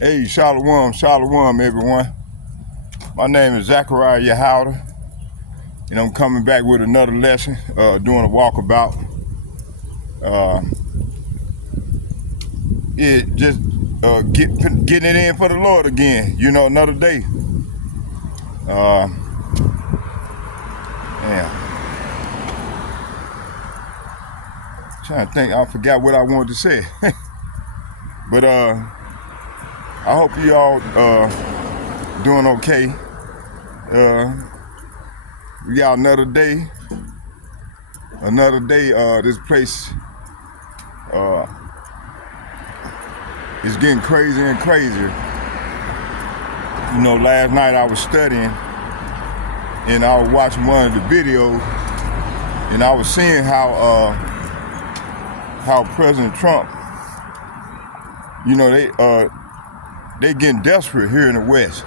Hey, Shalom, Shalom, everyone. My name is Zachariah Yehowda, and I'm coming back with another lesson, doing a walkabout. Just getting it in for the Lord again, another day. Yeah. Trying to think, I forgot what I wanted to say. But I hope you all doing okay. We got another day. This place is getting crazier and crazier. Last night I was studying and I was watching one of the videos, and I was seeing how President Trump, they getting desperate here in the West.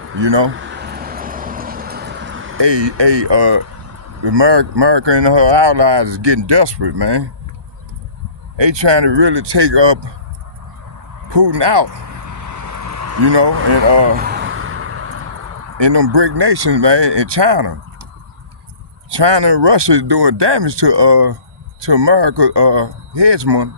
America and her allies is getting desperate, man. They trying to really take up Putin out, and in them BRIC nations, man, in China. China and Russia is doing damage to America's hegemony,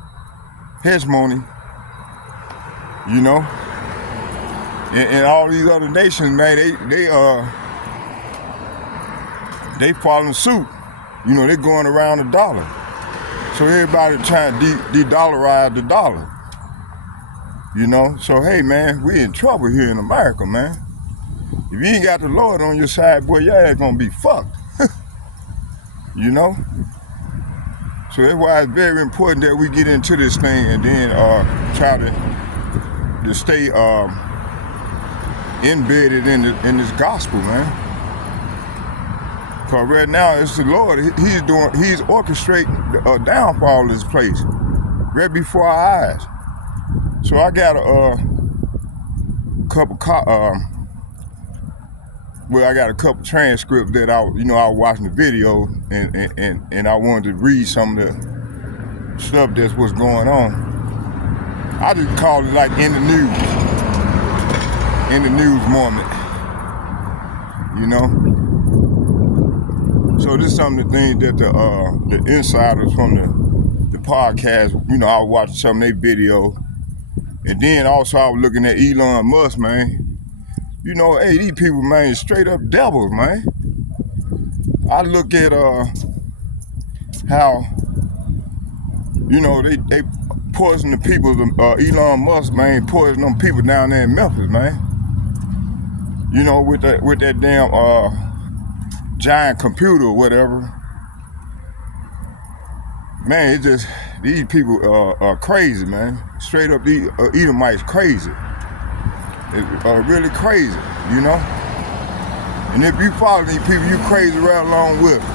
and all these other nations, man, they following suit. They're going around the dollar. So everybody trying to de-dollarize the dollar. So hey, man, we in trouble here in America, man. If you ain't got the Lord on your side, boy, your ass gonna be fucked. So that's why it's very important that we get into this thing and then try to stay embedded in this gospel, man. Cause right now it's the Lord. He's orchestrating the downfall of this place right before our eyes. So I got a couple transcripts that I was watching the video and I wanted to read some of the stuff that's what's going on. I just call it like in the news moment, So this is some of the things that the insiders from the podcast, I was watching some of their video, and then also I was looking at Elon Musk, man. Hey, these people, man, straight up devils, man. I look at how, they poison the people, Elon Musk, man, poison them people down there in Memphis, man. With that damn giant computer or whatever. Man, it's just, these people are crazy, man. Straight up, these Edomites crazy. Really crazy, And if you follow these people, you crazy right along with them.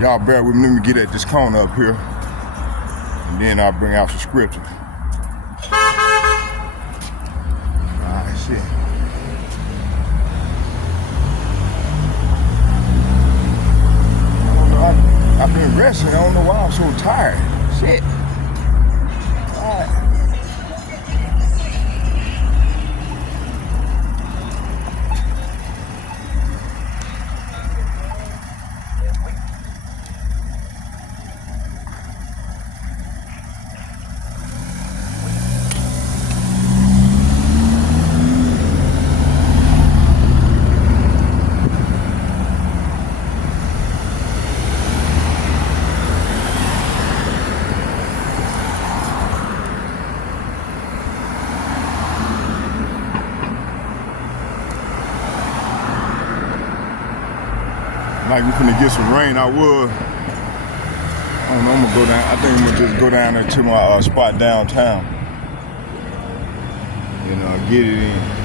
Y'all bear with me. Let me get at this corner up here, and then I'll bring out some scripture. Alright, shit. I've been resting. I don't know why I'm so tired. Shit. Alright. Like we finna get some rain. I don't know, I'm gonna go down. I think I'm gonna just go down there to my spot downtown and get it in.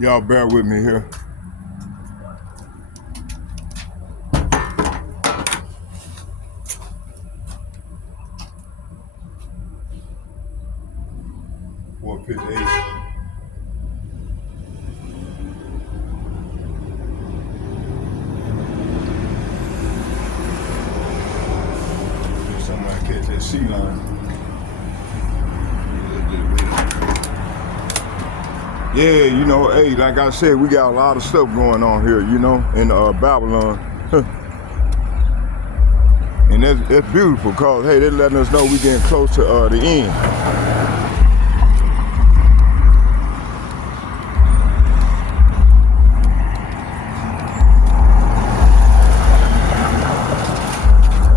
Y'all bear with me here. 158. Somebody catch that sea line. Yeah, you know, hey, like I said, we got a lot of stuff going on here, you know, in Babylon. And that's beautiful, because, hey, they're letting us know we're getting close to the end.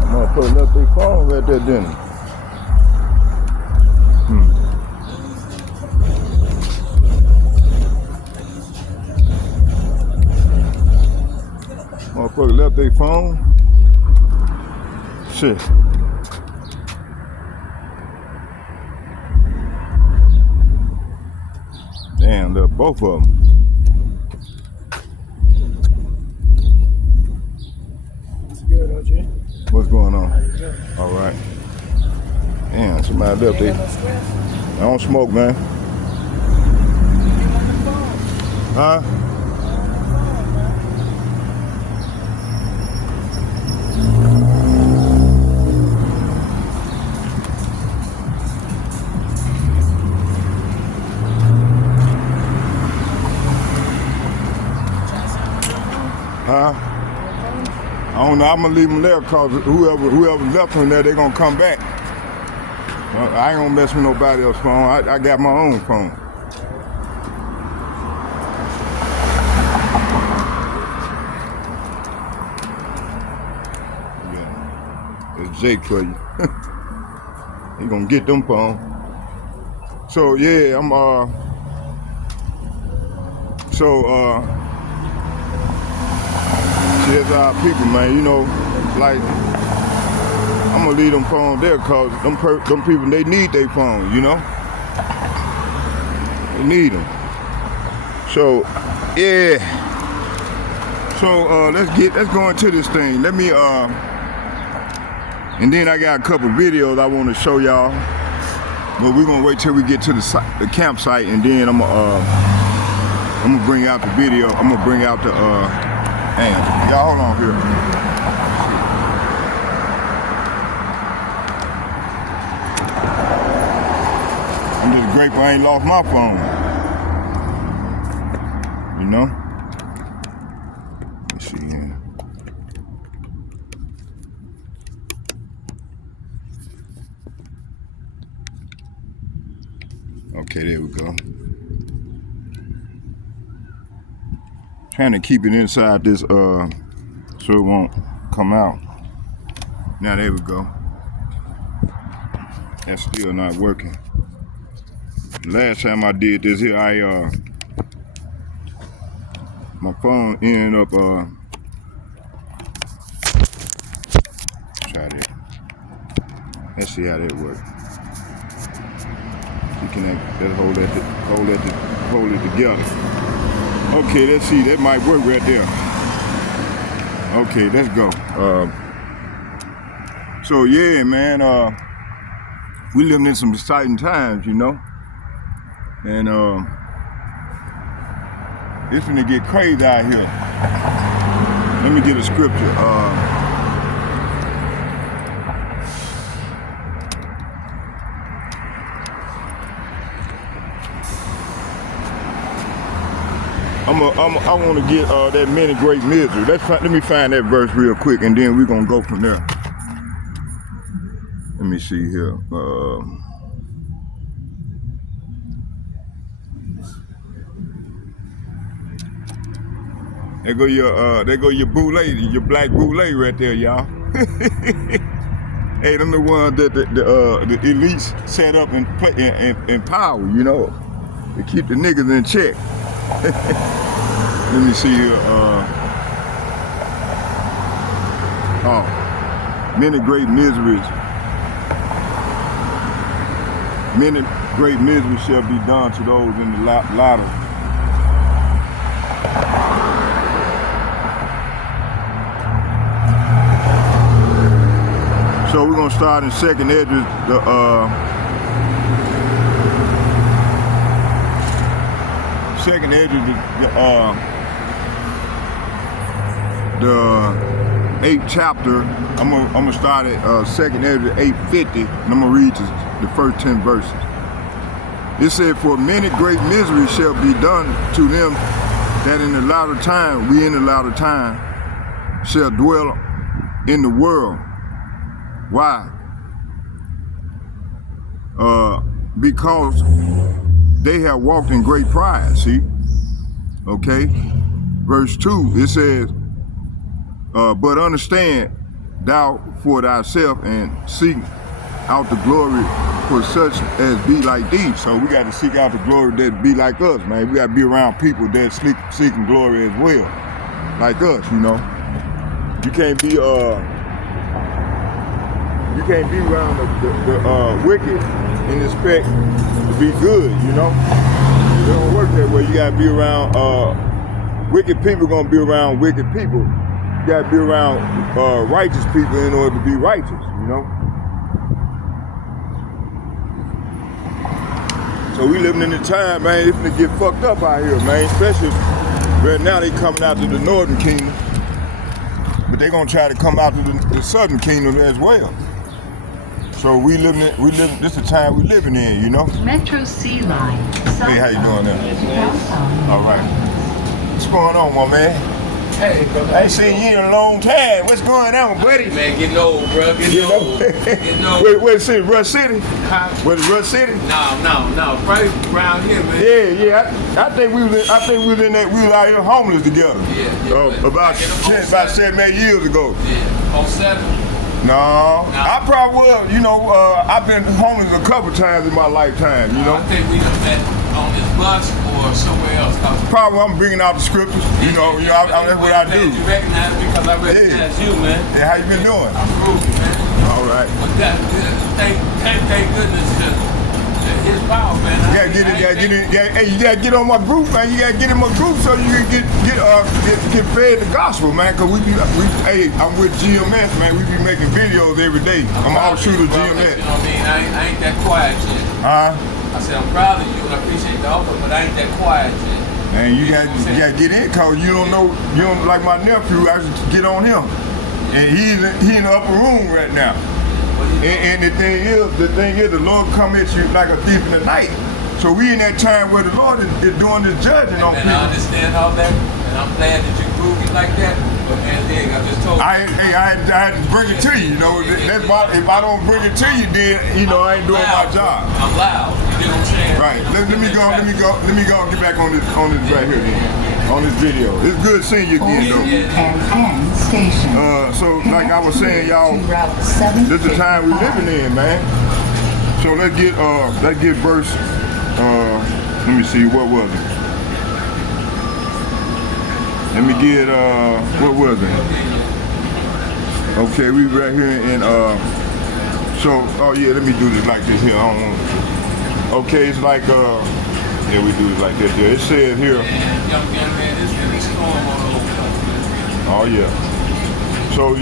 Motherfucker left their phone right there, didn't he? Motherfucker left their phone. Shit. Damn, left both of them. What's good, OG? What's going on? All right. Damn, somebody left their. I don't smoke, man. Huh? Huh? I don't know. I'm gonna leave them there, cause whoever left them there, they gonna come back. Well, I ain't gonna mess with nobody else's phone. I got my own phone. Yeah, it's Jake for you. He gonna get them phone. So yeah, There's our people, man. You know, like, I'm gonna leave them phones there, cause them people, they need their phones, you know. They need them. So, yeah. So let's go into this thing. Let me and then I got a couple videos I want to show y'all, but we're gonna wait till we get to the campsite, and then I'm gonna bring out the video. I'm gonna bring out the Damn, y'all hold on here. I'm just grateful I ain't lost my phone. You know? Let's see here. Okay, there we go. Trying to keep it inside this so it won't come out. Now there we go. That's still not working. Last time I did this here, my phone ended up try that. Let's see how that works. You can hold it together. Okay, let's see. That might work right there. Okay, let's go. So yeah, man. We living in some exciting times, you know, and it's gonna get crazy out here. Let me get a scripture. I want to get that many great misery. Let me find that verse real quick, and then we're gonna go from there. Let me see here. There go your boule, your black boule right there, y'all. Hey, them the ones that the elites set up and power, you know, to keep the niggas in check. Let me see here. Many great miseries. Many great miseries shall be done to those in the latter. So we're gonna start in 2nd Esdras, second Ezra, the 8th chapter. I'm gonna start at second Ezra 8:50, and I'm gonna read the first 10 verses. It said, "For many great misery shall be done to them that in the latter time, we in the latter time, shall dwell in the world." Why? Because they have walked in great pride, see? Okay? Verse 2, it says, "But understand thou for thyself and seek out the glory for such as be like thee." So we got to seek out the glory that be like us, man. We got to be around people that seeking glory as well, like us, you know. You can't be around the wicked and expect to be good, you know. It don't work that way. You gotta be around wicked people. Gonna be around wicked people. You gotta be around righteous people in order to be righteous, you know. So we living in the time, man. It's gonna get fucked up out here, man. Especially right now, they coming out to the northern kingdom, but they gonna try to come out to the southern kingdom as well. So we living. This is the time we living in, you know. Metro C line. Hey, how you doing there? All right. What's going on, my man? Hey, brother. I ain't seen you in a long time. What's going on, buddy? Man, getting old, bro. Getting old. Getting old. Wait, see, Rush City? Huh? What is Rush City? No. Right around here, man. Yeah. I think we was out here homeless together. Yeah. About 7, 8 years ago. Yeah. 07. No, I probably was. You know, I've been homeless a couple times in my lifetime. You know. I think we done met on this bus or somewhere else. Probably I'm bringing out the scriptures. You know, that's what I do. You recognize me because I recognize you, man. Yeah, how you been doing? I'm groovy, man. All right. But thank goodness to his power, man. You gotta get on my group, man. You gotta get in my group so you can get fed the gospel, man. Cause hey, I'm with GMS, man. We be making videos every day. I'm all shooter GMS. You know what I mean? I ain't that quiet yet. Huh? I said I'm proud of you and I appreciate the offer, but I ain't that quiet yet. Man, you gotta get in, cause you don't like my nephew. I should get on him, and he in the upper room right now. And the thing is, the Lord come at you like a thief in the night. So we in that time where the Lord is doing this judging on people. I understand all that, and I'm glad that you groovy like that. But man, I just told you. I had to bring it to you. You know, that's if I don't bring it to you, then I ain't doing my job. I'm loud. You know what I'm saying? Right. Let me go. And get back on this right here then. On this video. It's good seeing you again, though. Station. So like I was saying, y'all, this is the time we living in, man. So let's get verse. Let me see, what was it? Let me get what was it? Okay, we right here in let me do this like this here. Okay, it's like we do it like this here. It says here. Oh yeah. So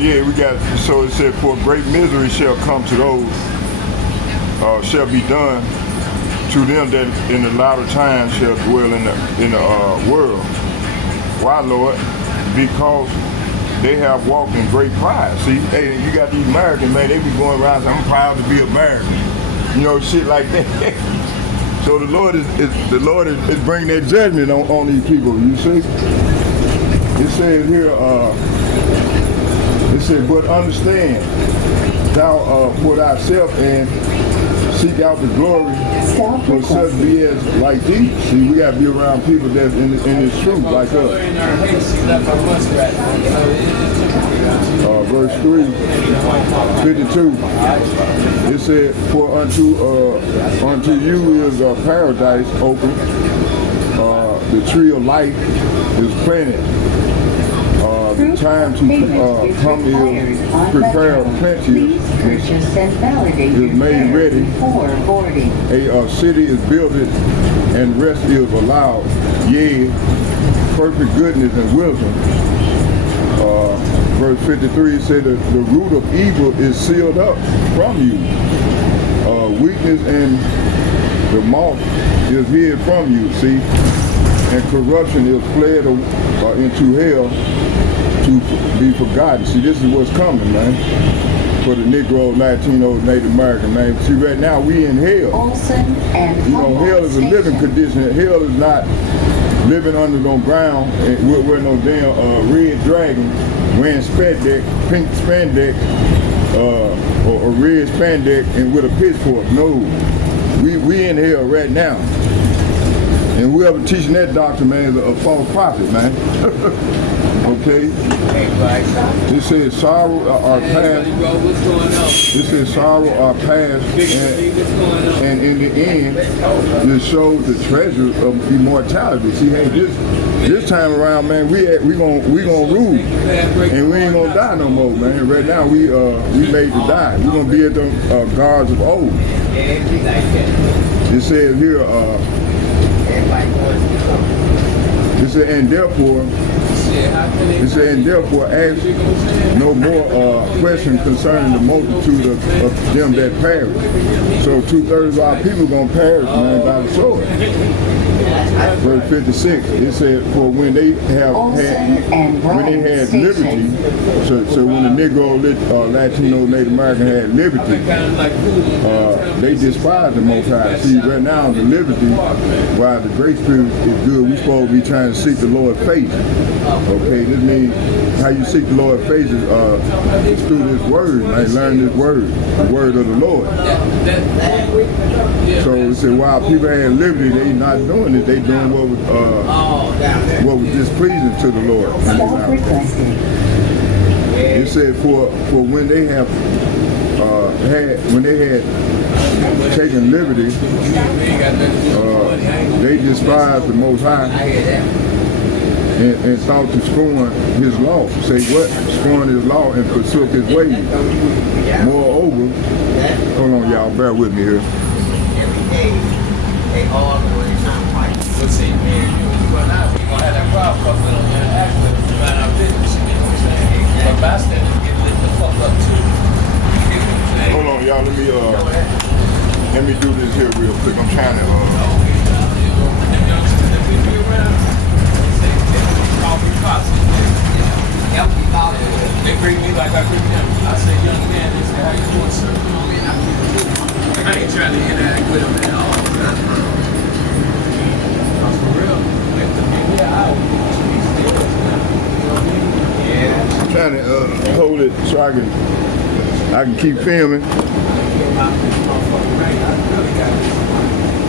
it said, "For great misery shall come to those, shall be done to them that in the latter time shall dwell in the world." Why, Lord? Because they have walked in great pride. See, hey, you got these Americans, man, they be going around saying, "I'm proud to be American." You know, shit like that. So the Lord is bringing that judgment on these people, you see? It says here, "But understand thou for thyself and seek out the glory for such be as like thee." See, we gotta be around people that's in this truth like us. Verse 3, 52. It said, "For unto you is a paradise open. The tree of life is planted. The time to come is prepared, plenty is made ready. A city is built and rest is allowed. Yea, perfect goodness and wisdom." Verse 53 said that the root of evil is sealed up from you. Weakness and the moth is hid from you. See, and corruption is fled into hell to be forgotten. See, this is what's coming, man. For the Negro, Latino, Native American, man. See, right now we in hell. Olson and You know, Humboldt hell is a living Station. condition. Hell is not living under no ground and we're no damn red dragon wearing spandex, pink spandex, or red spandex and with a pitchfork. No, we in hell right now. And whoever teaching that doctrine, man, is a false prophet, man. Okay? It says sorrow our past. What's going on? It says sorrow our past, and in the end, it shows the treasure of immortality. See, hey, this time around, man, we gonna rule, and we ain't gonna die no more, man. Right now, we made to die. We gonna be at the guards of old. It says here, it said, and therefore, ask no more question concerning the multitude of them that perish. So 2/3 of our people gonna perish, man, by the sword. Verse 56, it said, for when they had liberty, so when the Negro, Latino, Native American had liberty, they despised the Most High. See, right now the liberty, while the grace period is good, we supposed to be trying to seek the Lord's face. Okay, this means how you seek the Lord's face is through this word, man. Learn this word, the word of the Lord. So it said while people had liberty, they not doing it. They doing what was displeasing to the Lord. It said for when they have had taken liberty, they despised the Most High and thought to scorn His law. Say what? Scorn His law and forsook His ways. Moreover, hold on, y'all, bear with me here. Let's see, man, we gonna have that problem because we don't interact with them to run our business, you know what I'm saying? But bystanders get lit the fuck up too. You know what I'm saying? Hold on, y'all, let me do this here real quick. I'm trying to They greet me like I greet them. I say, young man, this is how you doing, sir? I ain't trying to interact with them at all. For real. I'm trying to hold it so I can keep filming.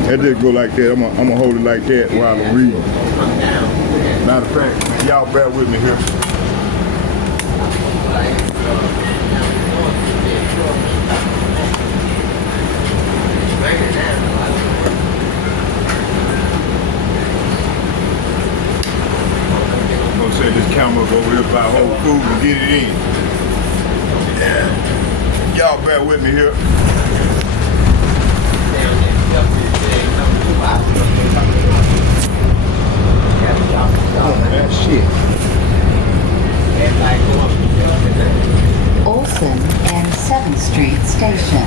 That just go like that. I'm gonna hold it like that while I'm reading. Matter of fact, man, y'all bear with me here. I'm gonna set this camera over here by Whole Foods and get it in. Yeah. Y'all bear with me here. That shit. Olson and 7th Street Station.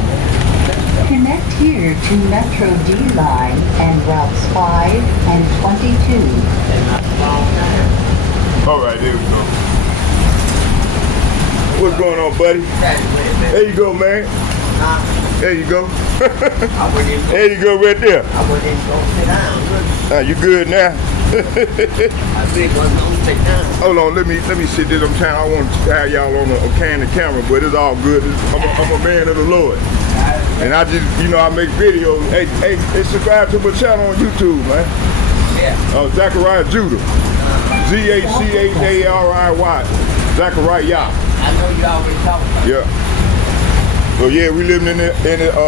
Connect here to Metro D line and routes 5 and 22. All right, there we go. What's going on, buddy? There you go, man. There you go. There you go, right there. I wasn't even gonna sit down. You good now? I think I wasn't gonna sit down. Hold on, let me sit there. I want to have y'all on a candid camera, but it's all good. I'm a man of the Lord. And I just, I make videos. Hey, subscribe to my channel on YouTube, man. Yeah. Zachariah Judah. Zachariah. Zachariah. I know you already talking about it. Yeah. So yeah, we living in the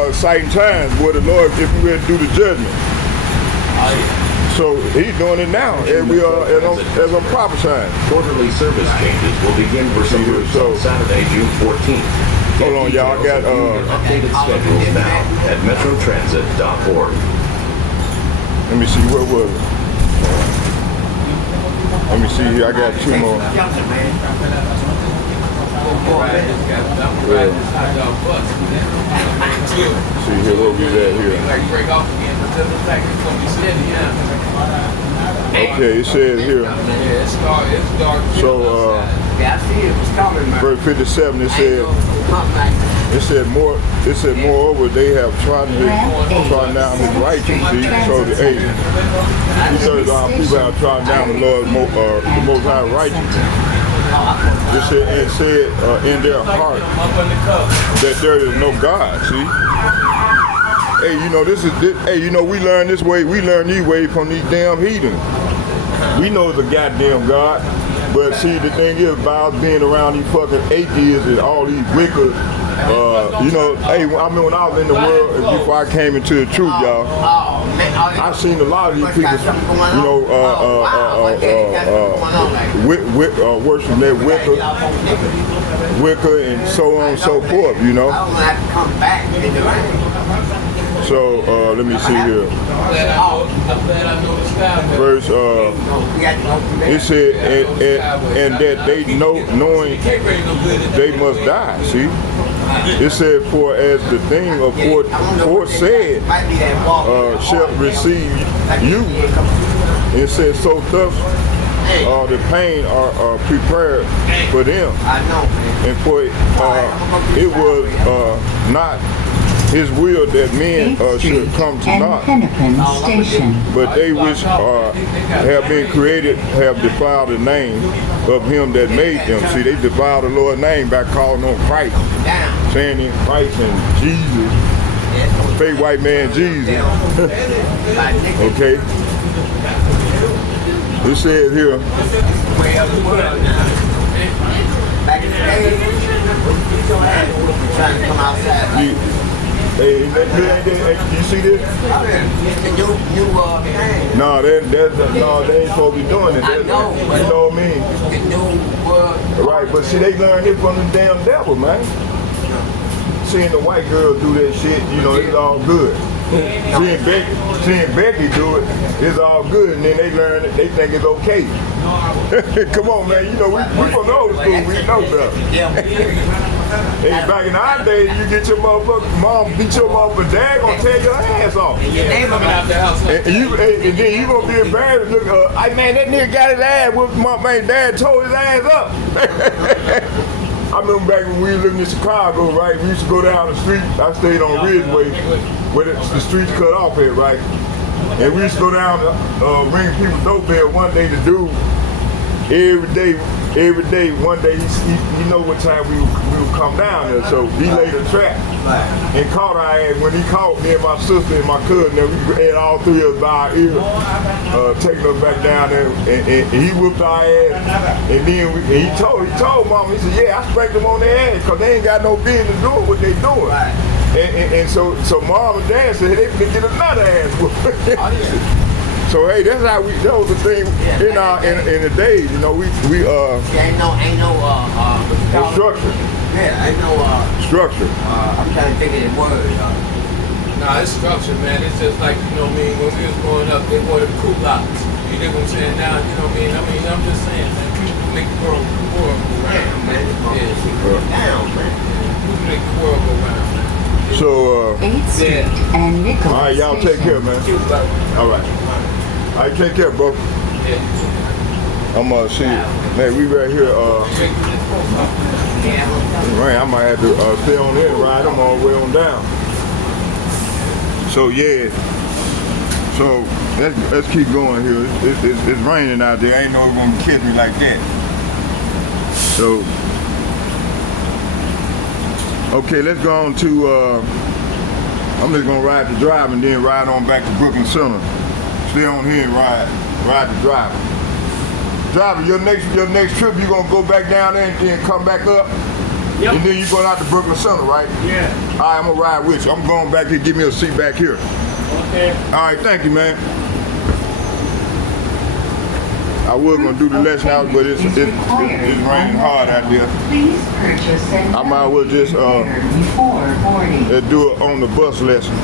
exciting times where the Lord, if we were to do the judgment. Oh, yeah. So He's doing it now, and we are as I'm prophesying. Quarterly service changes will begin for some routes on Saturday, June 14th. Hold on, y'all. I got updated schedules now at metrotransit.org. Let me see, what was it? Let me see here. I got two more. Jumping, man. See here, what we at here. Like break off again, but the fact it's gonna be steady, yeah. Okay, it says here. Yeah, it's dark. So, Yeah, I see it was coming, man. verse 57, it said, moreover, they have trodden down his righteousness. So, hey, because our people have trodden down the Lord, the Most High righteousness. It said in their heart that there is no God. See? Hey, you know we learn this way. We learn these ways from these damn heathens. We know the goddamn God. But see, the thing is about being around these fucking atheists and all these wicked, hey, I mean, when I was in the world, before I came into the truth, y'all, I seen a lot of these people, worshiping that Wicca and so on and so forth, you know. So, let me see here. Verse, it said, and that they knowing they must die, see? It said, for as the thing aforesaid shall receive you. It said, so thus the pain are prepared for them. And for it was not his will that men should come to naught, but they which have been created have defiled the name of him that made them. See, they defiled the Lord's name by calling on Christ, saying in Christ and Jesus, fake white man Jesus. Okay. It says here, hey, you see this? No, they ain't supposed to be doing it. You know what I mean? Right, but see, they learned it from the damn devil, man. Seeing the white girl do that shit, you know, it's all good. Seeing Becky do it, it's all good, and then they learn it, they think it's okay. Come on, man, you know, we from the old school, we know better. Hey, back in our day, you get your motherfucker, mom beat your motherfucker, dad gonna tear your ass off. And then you gonna be embarrassed. Look, hey man, that nigga got his ass whooped. My man, dad tore his ass up. I remember back when we was living in Chicago, right? We used to go down the street. I stayed on Ridgeway, where the streets cut off here, right? And we used to go down ring people's doorbell. One day, the dude, every day, one day, he know what time we would come down there. So he laid a trap and caught our ass. When he caught me and my sister and my cousin, and all three of us by our ear, taking us back down there, and he whooped our ass. And then he told mom, he said, yeah, I spanked them on their ass because they ain't got no business doing what they doing. And so mom and dad said they can get another ass whooping. So hey, that's how that was the thing in the days, you know, we ain't no structure. Yeah, ain't no structure. I'm trying to think of the word. Nah, it's structure, man. It's just like, you know what I mean, when we was growing up, they wore the culottes. You get what I'm saying? Now, you know what I mean? I'm just saying, man, people make the world go round, man. Down, man. People make the world go round, man. So 8th Street and Nicholas. all right, y'all take care, man. All right. All right, take care, bro. I'm gonna see you. Man, we right here, man, I might have to stay on there and ride them all the way on down. So yeah, so let's keep going here. It's raining out there. I ain't know it's gonna catch me like that. So, okay, let's go on to, I'm just gonna ride the drive and then ride on back to Brooklyn Center. Stay on here and ride the driver. Driver, your next trip, you gonna go back down there and then come back up? Yep. And then you going out to Brooklyn Center, right? Yeah. All right, I'm gonna ride with you. I'm going back here, give me a seat back here. Okay. All right, thank you, man. I was gonna do the lesson out, but it's raining hard out there. Please purchase and I might as well just before boarding. do it on the bus lesson.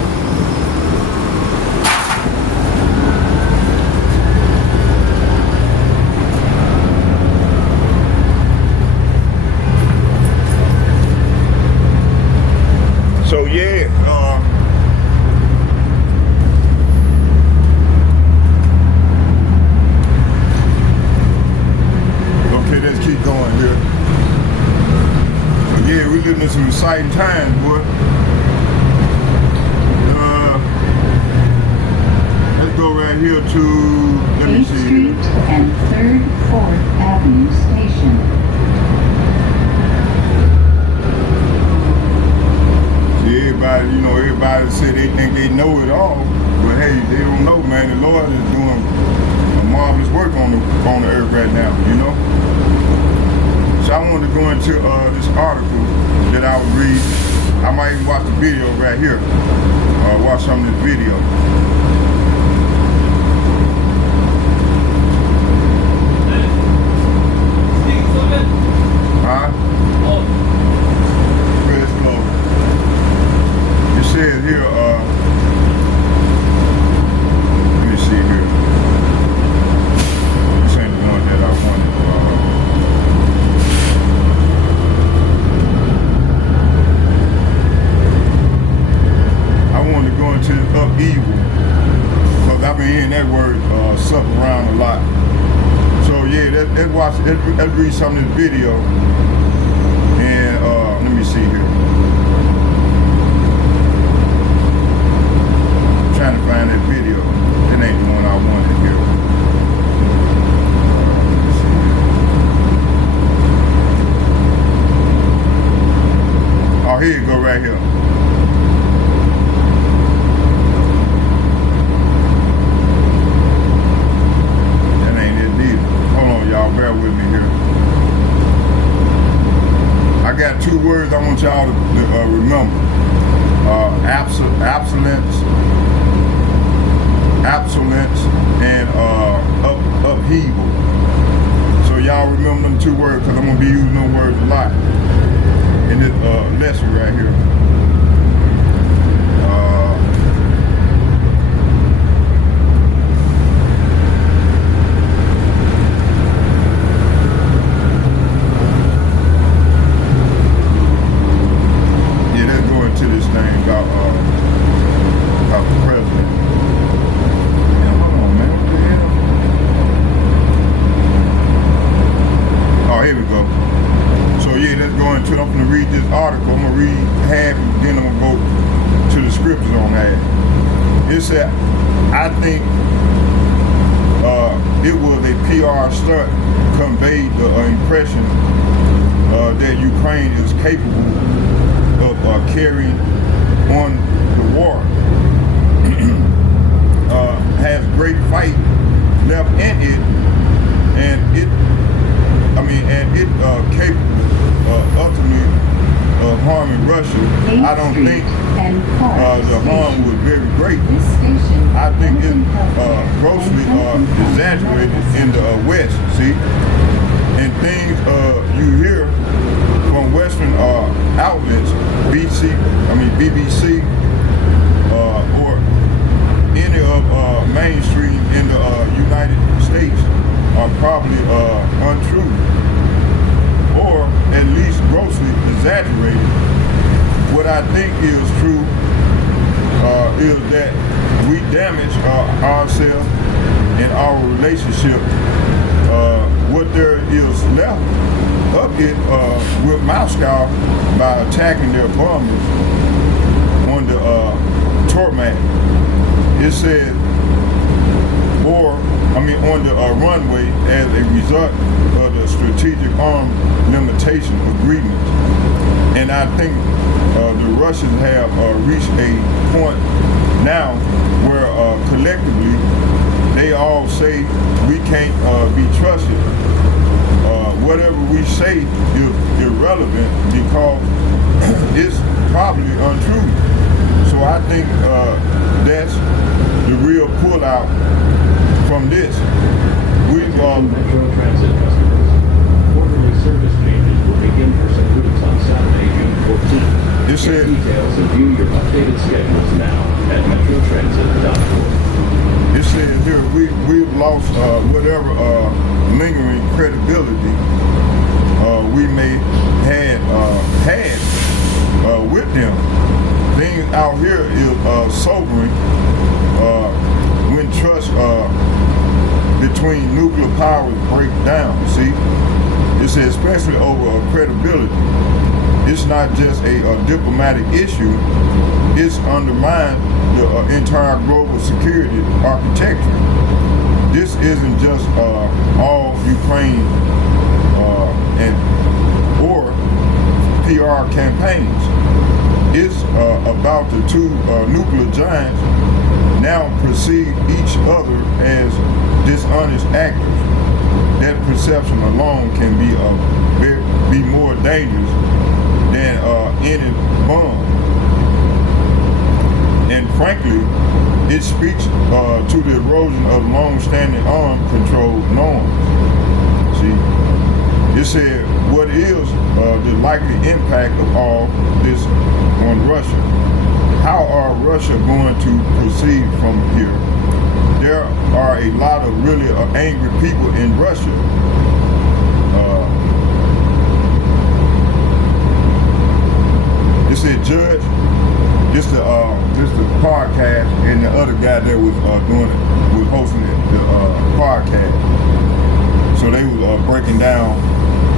So yeah, let's keep going here. But yeah, we living in some exciting times, boy. Let's go right here to, let me 8th see. Street and 3rd, 4th Avenue Station. See, everybody say they think they know it all, but hey, they don't know, man. The Lord is doing a marvelous work on the earth right now, you know. So I wanted to go into this article that I was reading. I might even watch the video right here. Watch some of this video. Huh? Chris Clover. It says here, let me see here. This ain't the one that I wanted. I wanted to go into upheaval because I've been hearing that word suck around a lot. So yeah, let's read some of this video. And let me see here. I'm trying to find that video. That ain't the one I wanted here. Let's see here. Oh, here you go, right here. That ain't it neither. Hold on, y'all. Bear with me here. I got two words I want y'all to remember. Absolence and upheaval. So y'all remember them two words because I'm going to be using those words a lot in this lesson right here. I'm going to read this article. I'm going to read half and then I'm going to go to the scriptures on half. It said, I think it was a PR stunt conveyed the impression that Ukraine is capable of carrying on the war. Has great fight left in it, and it capable ultimately of harming Russia. I don't think the harm was very great. I think it's grossly exaggerated in the West, see? And things you hear from Western outlets, BBC, or any of mainstream in the United States are probably untrue, or at least grossly exaggerated. What I think is true is that we damage ourselves and our relationship. What there is left of it with Moscow by attacking their bombers on the Tormat. It said, on the runway as a result of the strategic arms limitation agreement. And I think the Russians have reached a point now where collectively they all say we can't be trusted. Whatever we say is irrelevant because it's probably untrue. So I think that's the real pullout from this. Metro Transit customers. Quarterly service changes will begin for some routes on Saturday, June 14th. It said, Get details and view your updated schedules now at metrotransit.org. It says here we've lost whatever lingering credibility we may had with them. Things out here is sobering when trust between nuclear powers break down. See, it said, especially over credibility. It's not just a diplomatic issue. It's undermined the entire global security architecture. This isn't just all Ukraine or PR campaigns. It's about the two nuclear giants now perceive each other as dishonest actors. That perception alone can be more dangerous than any bomb. And frankly, it speaks to the erosion of long-standing arms control norms. See, it said, what is the likely impact of all this on Russia? How are Russia going to proceed from here? There are a lot of really angry people in Russia. It said, Judge, this the podcast, and the other guy that was doing it was hosting the podcast. So they was breaking down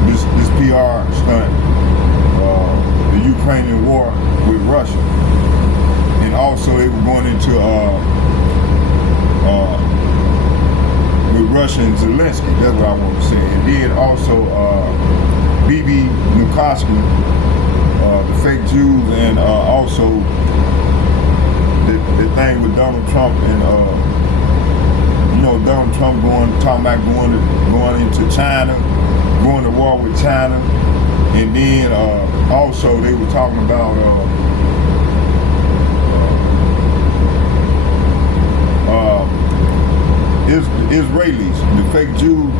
this PR stunt, the Ukrainian war with Russia, and also they were going into with Russia and Zelensky. That's what I want to say. And then also Bibi Nukovsky, the fake Jews, and also the thing with Donald Trump and Donald Trump talking about going into China, going to war with China, and then also they were talking about Israelis, the fake Jews,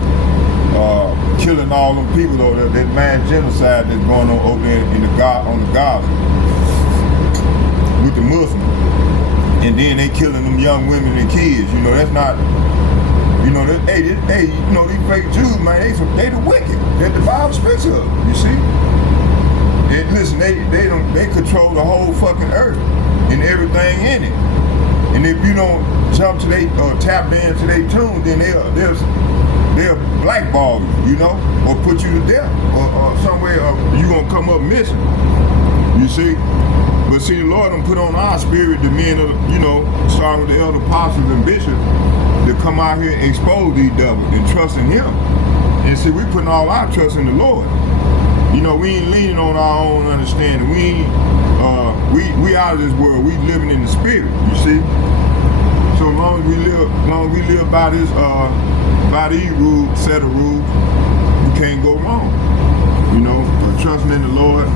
killing all them people over there, that mass genocide that's going on over there on the Gaza with the Muslims. And then they killing them young women and kids. That's not, these fake Jews, man, they the wicked that the Bible speaks of, you see? And listen, they control the whole fucking earth and everything in it. And if you don't jump to they tap dance to their tune, then they'll blackball you, or put you to death, or somewhere you gonna come up missing. You see? But see, the Lord done put on our spirit the men of, starting with the elder apostles and bishops, to come out here and expose these devils and trust in Him. And see, we putting all our trust in the Lord. We ain't leaning on our own understanding. We out of this world. We living in the spirit. You see. So as long as we live by this, by these rules, set of rules, we can't go wrong. But trusting in the Lord,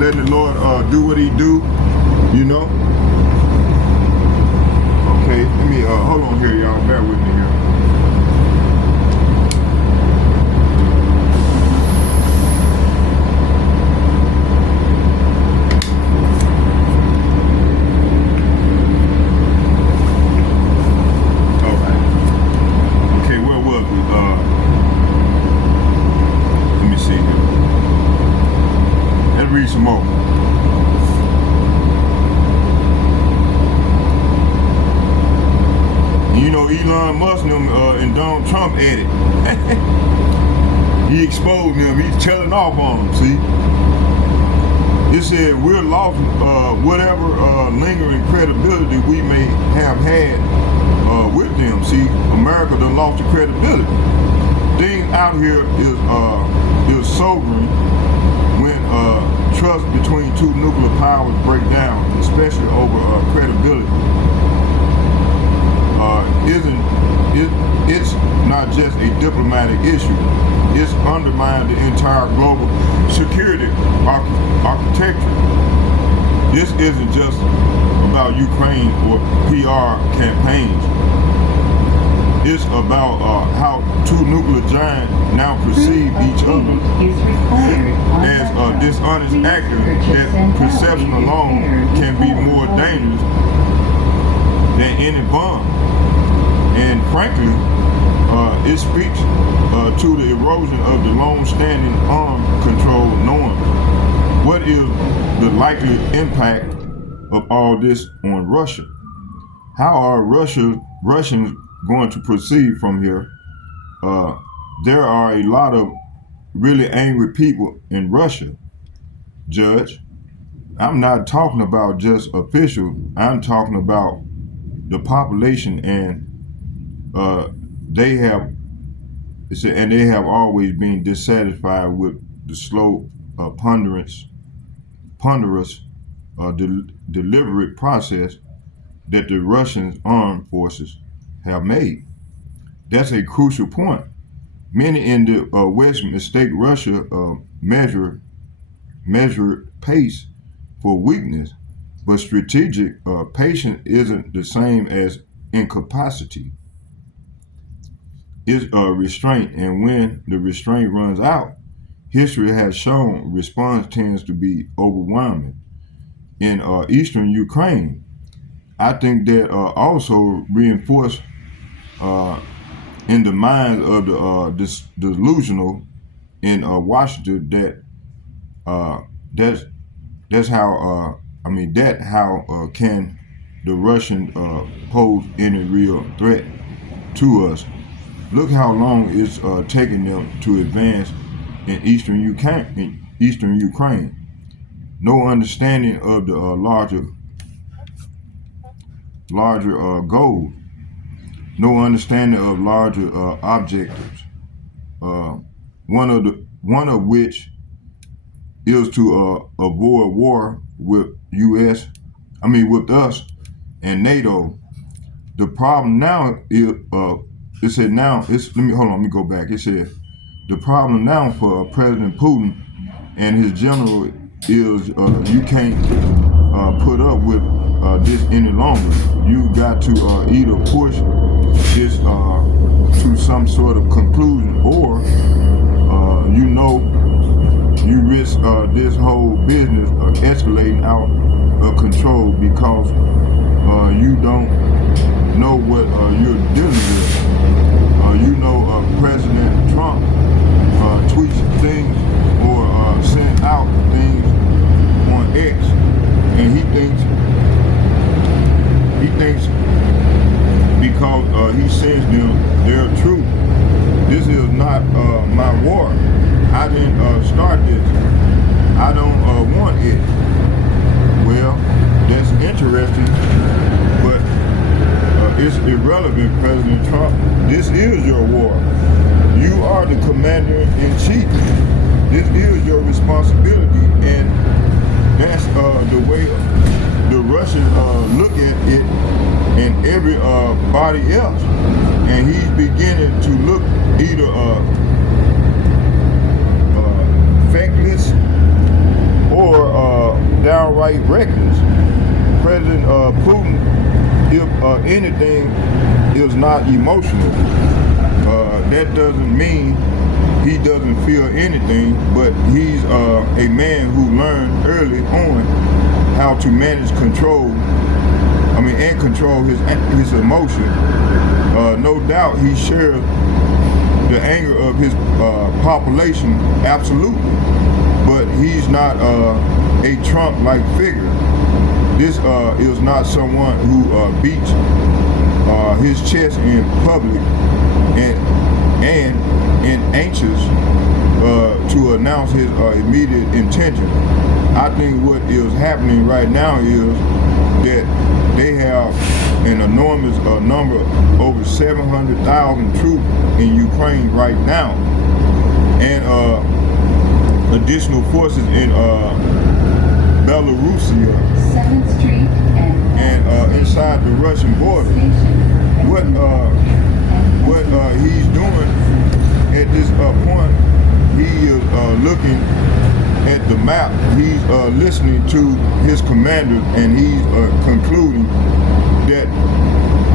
letting the Lord do what He do. Okay, let me hold on here, y'all. Bear with me here. Some more. Elon Musk and Donald Trump at it. He exposed them. He's telling off on them. See, it said we're lost whatever lingering credibility we may have had with them. See, America done lost the credibility. Thing out here is sobering when trust between two nuclear powers break down, especially over credibility. It's not just a diplomatic issue. It's undermined the entire global security architecture. This isn't just about Ukraine or PR campaigns. It's about how two nuclear giants now perceive each other as dishonest actors. That perception alone can be more dangerous than any bomb. And frankly, it speaks to the erosion of the long-standing arms control norms. What is the likely impact of all this on Russia? How are Russians going to proceed from here? There are a lot of really angry people in Russia, Judge. I'm not talking about just officials. I'm talking about the population, and they have always been dissatisfied with the slow, ponderous, deliberate process that the Russian armed forces have made. That's a crucial point. Many in the West mistake Russia measure pace for weakness, but strategic patience isn't the same as incapacity. It's restraint, and when the restraint runs out, history has shown response tends to be overwhelming. In eastern Ukraine, I think that also reinforced in the minds of the delusional in Washington that that's how how can the Russian pose any real threat to us. Look how long it's taking them to advance in eastern Ukraine. No understanding of the larger goals. No understanding of larger objectives. One of which is to avoid war with with us and NATO. The problem now is it said now it's let me go back. It said the problem now for President Putin and his general is you can't put up with this any longer. You got to either push this to some sort of conclusion, or you risk this whole business escalating out of control because you don't know what you're dealing with. President Trump tweets things or sends out things on X, and he thinks because he sends them their truth. This is not my war. I didn't start this. I don't want it. Well, that's interesting, but it's irrelevant, President Trump. This is your war. You are the commander-in-chief. This is your responsibility, and that's the way the Russians look at it and everybody else. And he's beginning to look either feckless or downright reckless. President Putin, if anything, is not emotional. That doesn't mean he doesn't feel anything, but he's a man who learned early on how to manage and control his emotion. No doubt he shares the anger of his population, absolutely, but he's not a Trump-like figure. This is not someone who beats his chest in public and anxious to announce his immediate intention. I think what is happening right now is that they have an enormous number, over 700,000 troops in Ukraine right now, and additional forces in Belarusia 7th Street and inside the Russian border. What he's doing at this point, he is looking at the map. He's listening to his commanders, and he's concluding that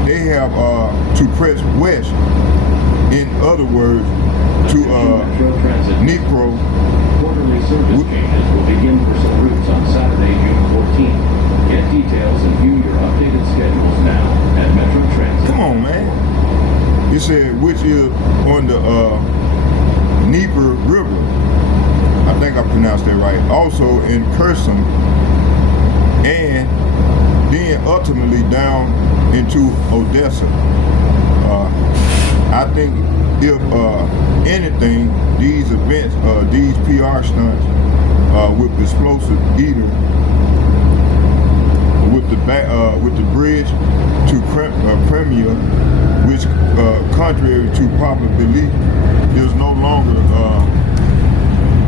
they have to press west. In other words, to Dnipro. Quarterly service changes will begin for some routes on Saturday, June 14th. Get details and view your updated schedules now at Metro Transit. Come on, man. It said which is on the Dnieper River. I think I pronounced that right. Also in Kherson, and then ultimately down into Odessa. I think if anything, these events these PR stunts with explosive eater with the bridge to Premier, which contrary to popular belief is no longer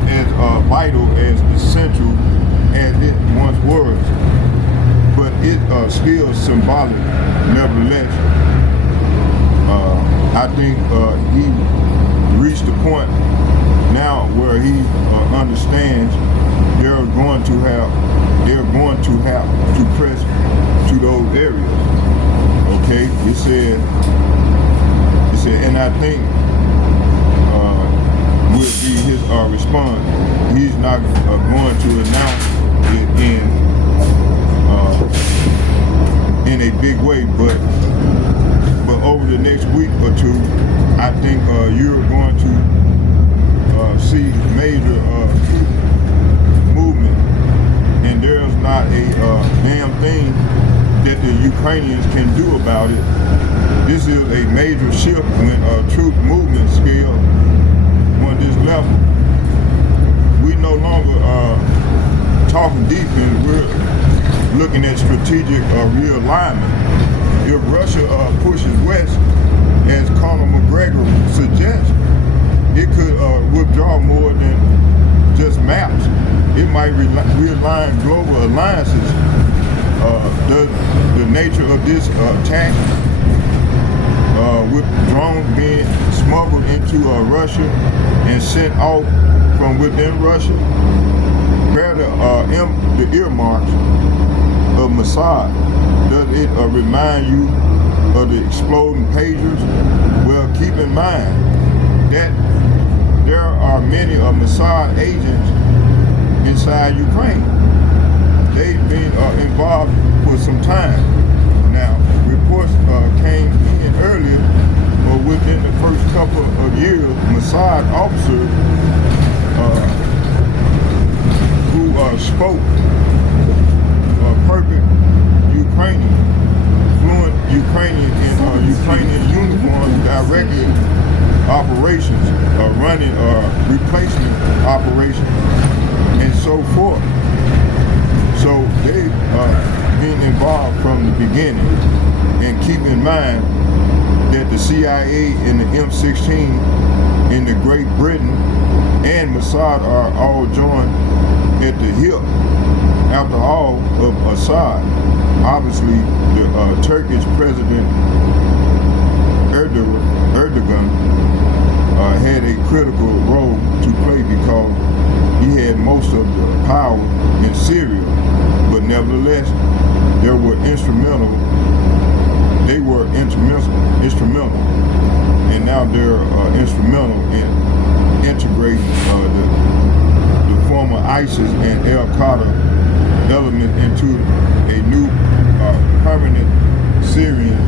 as vital, as essential as it once was, but it still symbolic nevertheless. I think he reached the point now where he understands they're going to have to press to those areas. Okay, it said, and I think will be his response. He's not going to announce it in a big way, but over the next week or two, I think you're going to see major movement, and there's not a damn thing that the Ukrainians can do about it. This is a major shift when troop movement scale on this level. We no longer talking defense, we're looking at strategic realignment. If Russia pushes west, as Conor McGregor suggests, it could withdraw more than just maps. It might realign global alliances. The nature of this attack, with drones being smuggled into Russia and sent off from within Russia, bear the earmarks of Mossad. Does it remind you of the exploding pagers? Well, keep in mind that there are many Mossad agents inside Ukraine. They've been involved for some time. Now, reports came in earlier, or within the first couple of years, Mossad officers who spoke perfect Ukrainian, fluent Ukrainian in Ukrainian uniforms, directed operations, running replacement operations, and so forth. So they've been involved from the beginning. And keep in mind that the CIA and the M16 in the Great Britain and Mossad are all joined at the hip. After all of Assad, obviously the Turkish President Erdogan had a critical role to play because he had most of the power in Syria, but nevertheless, they were instrumental, and now they're instrumental in integrating the former ISIS and Al-Qaeda element into a new permanent Syrian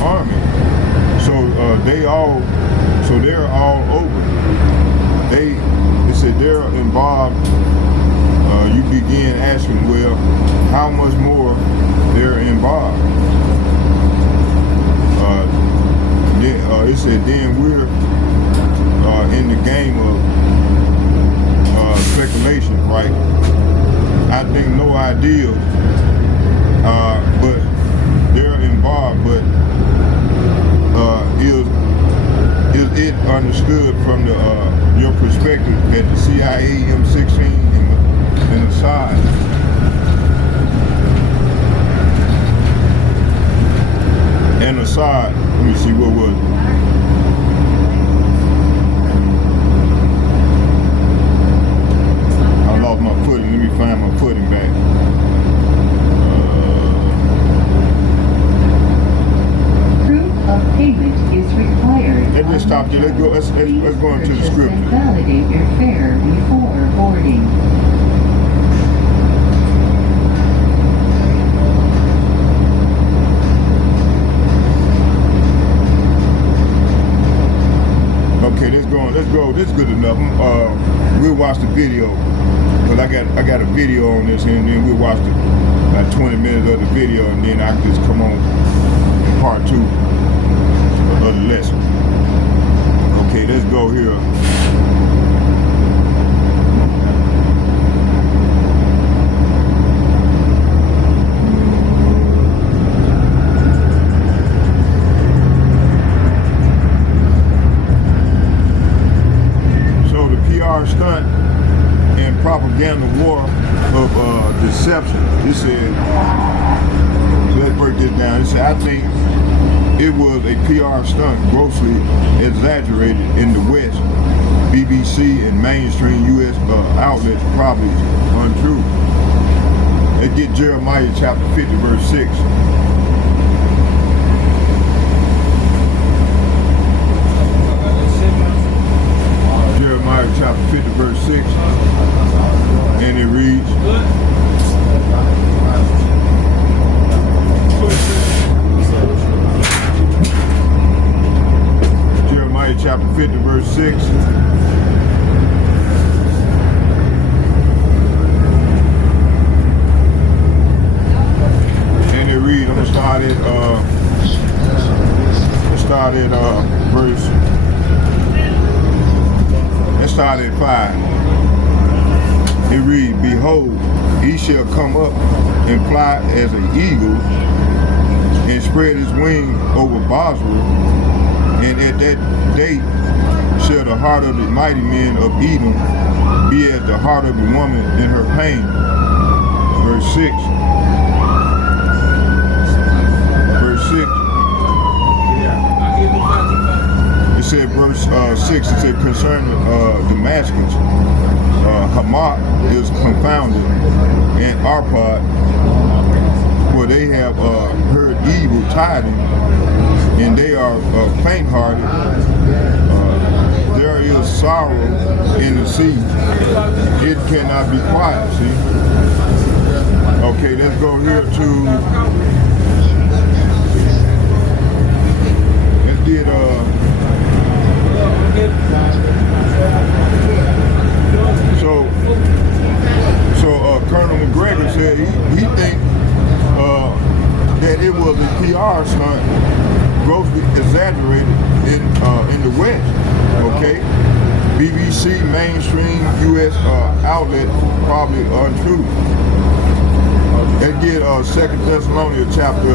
army. So they're all over. They said they're involved. You begin asking, well, how much more they're involved? It said then we're in the game of speculation, right? I think no idea, but they're involved. But is it understood from your perspective that the CIA, M16, and Assad let me see, what was it? I lost my footing. Let me find my footing back. Proof of payment is required. Let's just stop there. Let's go into the script. And validate your fare before boarding. Okay, let's go. This is good enough. We'll watch the video, because I got a video on this, and then we'll watch about 20 minutes of the video, and then I can just come on part 2. propaganda war of deception. It said, let's break this down. It said, I think it was a PR stunt grossly exaggerated in the West. BBC and mainstream U.S. outlets probably untrue. Let's get Jeremiah chapter 50, verse 6. Jeremiah chapter 50, verse 6. And it reads, Jeremiah chapter 50, verse 6. And it reads, I'm gonna start at verse. Let's start at 5. It reads, behold, he shall come up and fly as an eagle and spread his wing over Basra, and at that day shall the heart of the mighty men of Edom be as the heart of the woman in her pain. Verse 6. Verse 6. It said, verse 6, it said, concerning Damascus, Hamath is confounded, and Arpad, for they have heard evil tidings, and they are faint-hearted. There is sorrow in the sea. It cannot be quiet, see? Okay, let's go here to, let's get, So Colonel McGregor said he think that it was a PR stunt, grossly exaggerated in the West. Okay, BBC mainstream U.S. outlet probably untrue. Let's get 2 Thessalonians chapter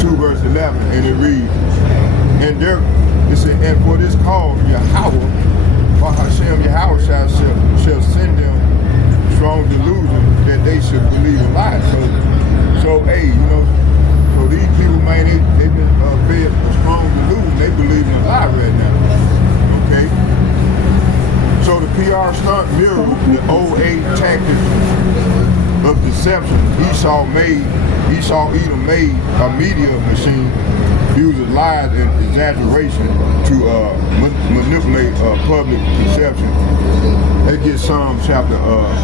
2 verse 11, and it reads, and there it said, and for this cause Yahweh or Hashem Yahweh shall send them strong delusion that they should believe in lies. So hey, you know, so these people, man, they've been fed a strong delusion. They believe in a lie right now. Okay. So the PR stunt mirrors the old age tactics of deception. Esau Edom made a media machine, uses lies and exaggeration to manipulate public perception. Let's get Psalm chapter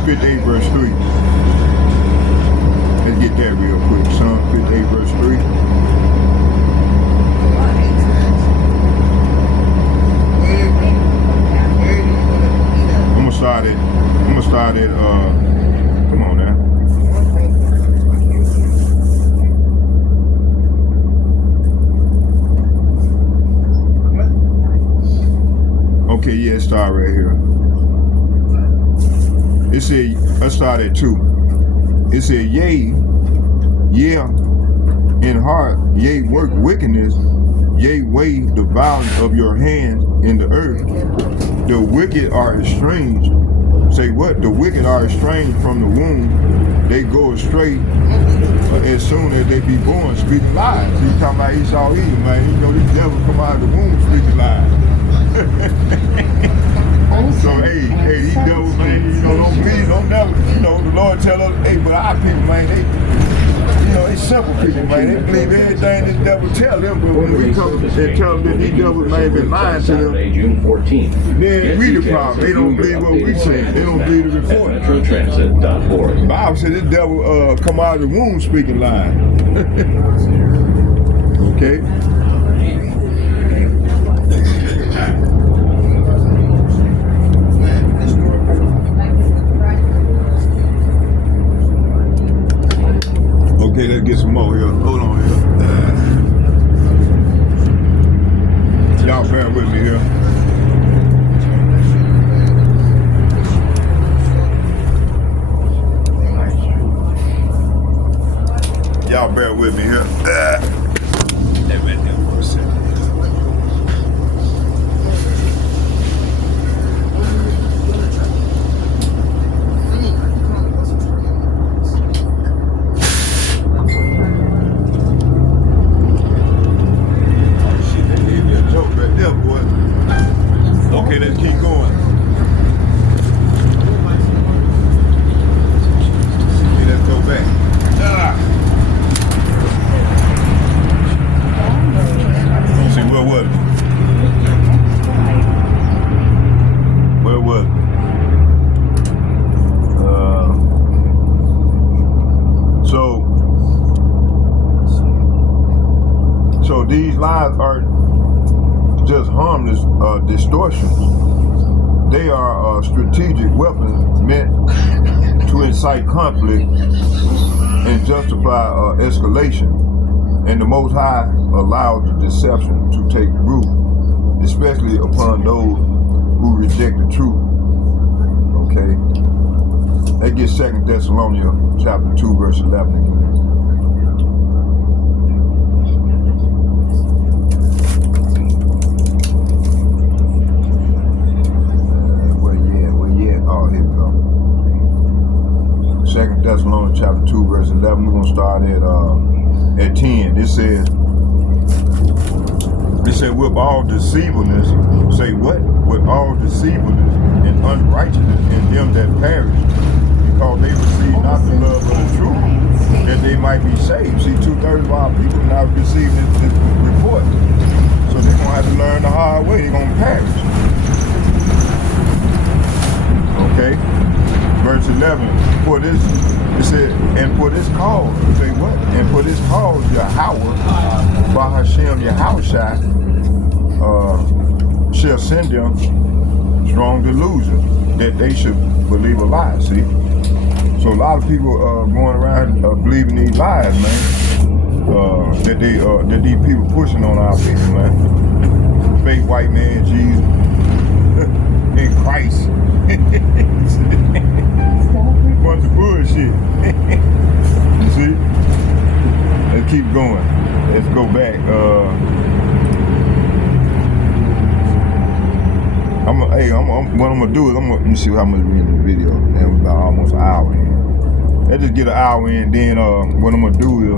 58 verse 3. Let's get that real quick. Psalm 58 verse 3. I'm gonna start at come on now. Okay, yeah, start right here. It said, let's start at 2. It said, yea, in heart, yea, work wickedness, yea, weigh the violence of your hands in the earth. The wicked are estranged. Say what? The wicked are estranged from the womb. They go astray as soon as they be born, speaking lies. You talking about Esau Edom, man. You know, this devil come out of the womb speaking lies. So hey, these devils, man, you know, don't never, you know, the Lord tell us, hey, but our people, man, they, you know, they simple people, man. They believe everything this devil tell them, but when we come and tell them that these devils may have been lying to them, June 14th. then we the problem. They don't believe what we say. They don't believe the report. Metrotransit.org. The Bible said this devil come out of the womb speaking lies. Okay. Okay, let's get some more here. Hold on here. Y'all bear with me here. Y'all bear with me here. Let me go for a second. So these lies are just harmless distortions. They are strategic weapons meant to incite conflict and justify escalation. And the Most High allows the deception to take root, especially upon those who reject the truth. Okay? Let's get 2 Thessalonians chapter 2, verse 11 again. Where you at? Oh, here we go. 2 Thessalonians chapter 2, verse 11. We're going to start at 10. It said, with all deceivableness, say what? With all deceivableness and unrighteousness in them that perish, because they receive not the love of the truth, that they might be saved. See, 2/3 of our people not receiving this report. So they're going to have to learn the hard way. They're going to perish. Okay? Verse 11, for this, it said, and for this cause, say what? And for this cause, Yahweh, Bahashem Yahushai, shall send them strong delusion that they should believe a lie, see? So a lot of people going around believing these lies, man, that these people pushing on our people, man. Fake white man, Jesus, in Christ. Bunch of bullshit. See? Let's keep going. Let's go back. What I'm gonna do is let me see how much we in the video. And we're about almost an hour in. Let's just get an hour in. Then what I'm gonna do is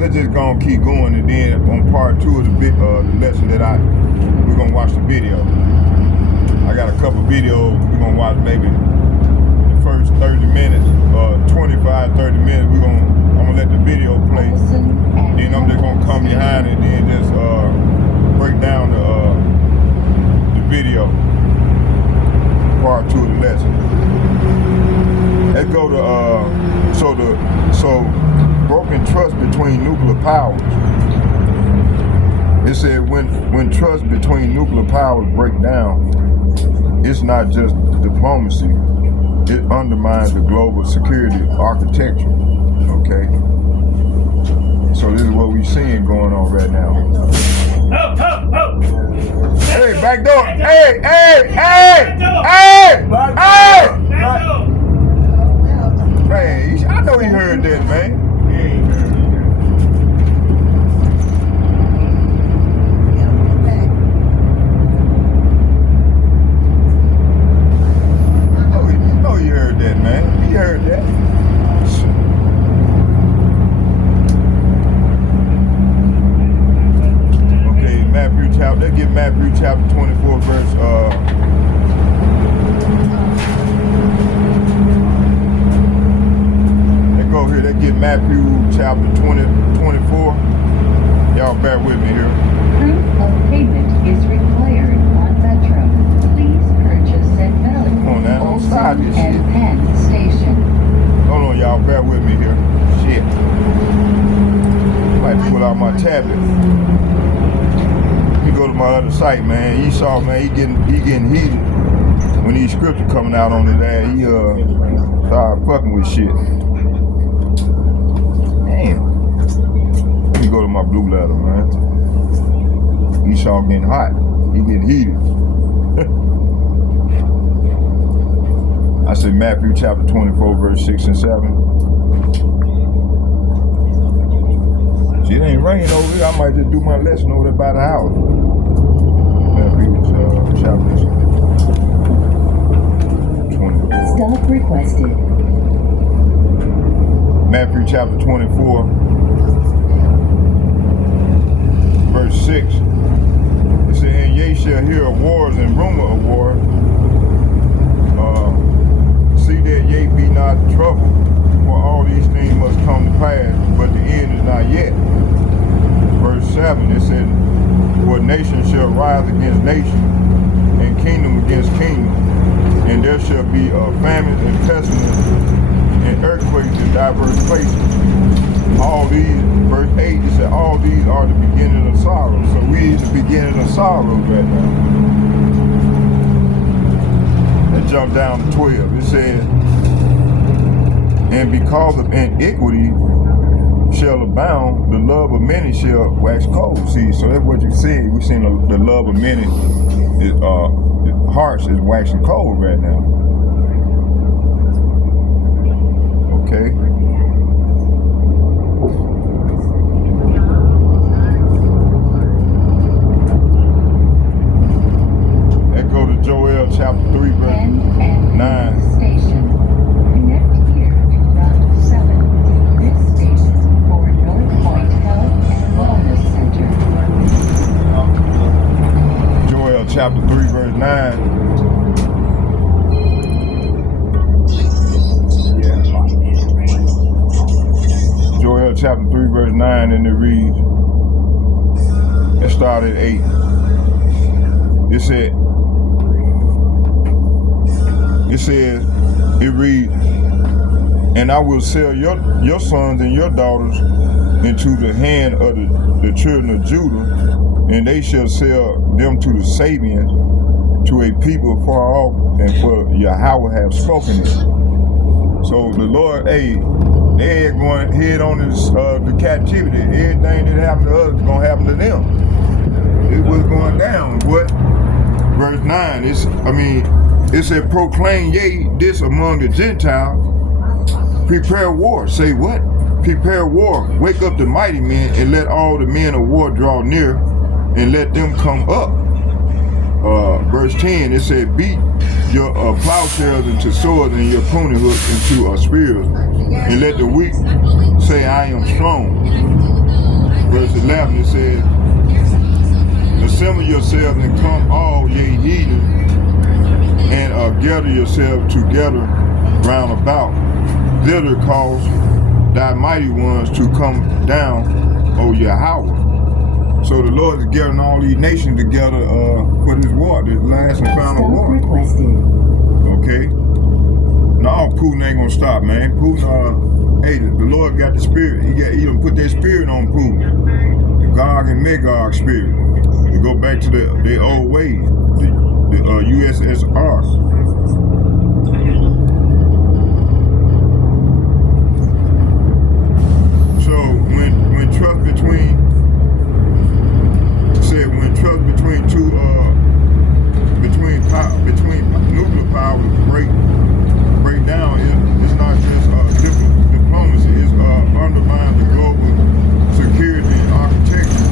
let's just go and keep going. And then on part 2 of the lesson that we're gonna watch the video. I got a couple videos. We're gonna watch maybe the first 30 minutes, 25, 30 minutes. I'm gonna let the video play. Then I'm just gonna come behind and then just break down the video. Part 2 of the lesson. Let's go to so broken trust between nuclear powers. It said when trust between nuclear powers break down, it's not just diplomacy, it undermines the global security architecture, okay? So this is what we're seeing going on right now. Hey, back door! Hey! Man, I know you heard that, man. You heard that, man. You heard that. Okay, let's get Matthew chapter 24, verse let's go here, let's get Matthew chapter 24. Y'all bear with me here. Proof of payment is required on Metro. Please purchase at Valley, Come on now, don't start this and shit. Penn Station. Hold on, y'all, bear with me here. Shit. I might pull out my tablet. He go to my other site, man. Esau, man, he getting heated when these scriptures coming out on his ass. He started fucking with shit. Damn. Let me go to my blue letter, man. Esau getting hot. He getting heated. I said Matthew chapter 24, verse 6 and 7. See, it ain't raining over here. I might just do my lesson over there by the house. Matthew chapter 24. Stop requested. Matthew chapter 24, verse 6. It said, and ye shall hear of wars and rumor of wars. See that ye be not troubled, for all these things must come to pass, but the end is not yet. Verse 7, it said, for nation shall rise against nation, and kingdom against kingdom, and there shall be famines and pestilence, and earthquakes in diverse places. all these, verse 8, it said, all these are the beginning of sorrow. So we is the beginning of sorrow right now. And jump down to 12. It says, and because of iniquity shall abound, the love of many shall wax cold. See, so that's what you see. We're seeing the love of many hearts is waxing cold right now. Okay. Let's go to Joel chapter 3, verse 9. Station. Connect here to Route 7. This station for North Point Health and Wellness Center. Joel chapter 3, verse 9. Joel chapter 3, verse 9, and it reads, it started at 8. It reads, and I will sell your sons and your daughters into the hand of the children of Judah, and they shall sell them to the Sabians, to a people far off, and for Yahweh have spoken it. So the Lord, they are going head on the captivity. Everything that happened to us is going to happen to them. It was going down. What? Verse 9, it said, proclaim ye this among the Gentiles, prepare war. Say what? Prepare war. Wake up the mighty men, and let all the men of war draw near, and let them come up. Verse 10, it said, beat your plowshares into swords and your pruning hooks into spears, and let the weak say, I am strong. Verse 11, it says, assemble yourselves and come all ye heathen, and gather yourselves together round about. Thither cause thy mighty ones to come down, O Yahweh. So the Lord is gathering all these nations together for this war, this last and final war. Okay? No, Putin ain't gonna stop, man. Putin, the Lord got the spirit. He done put that spirit on Putin. Gog and Magog spirit. To go back to the old ways, the USSR. So when trust between nuclear power break down, it's not just diplomacy, it's underlying the global security and architecture.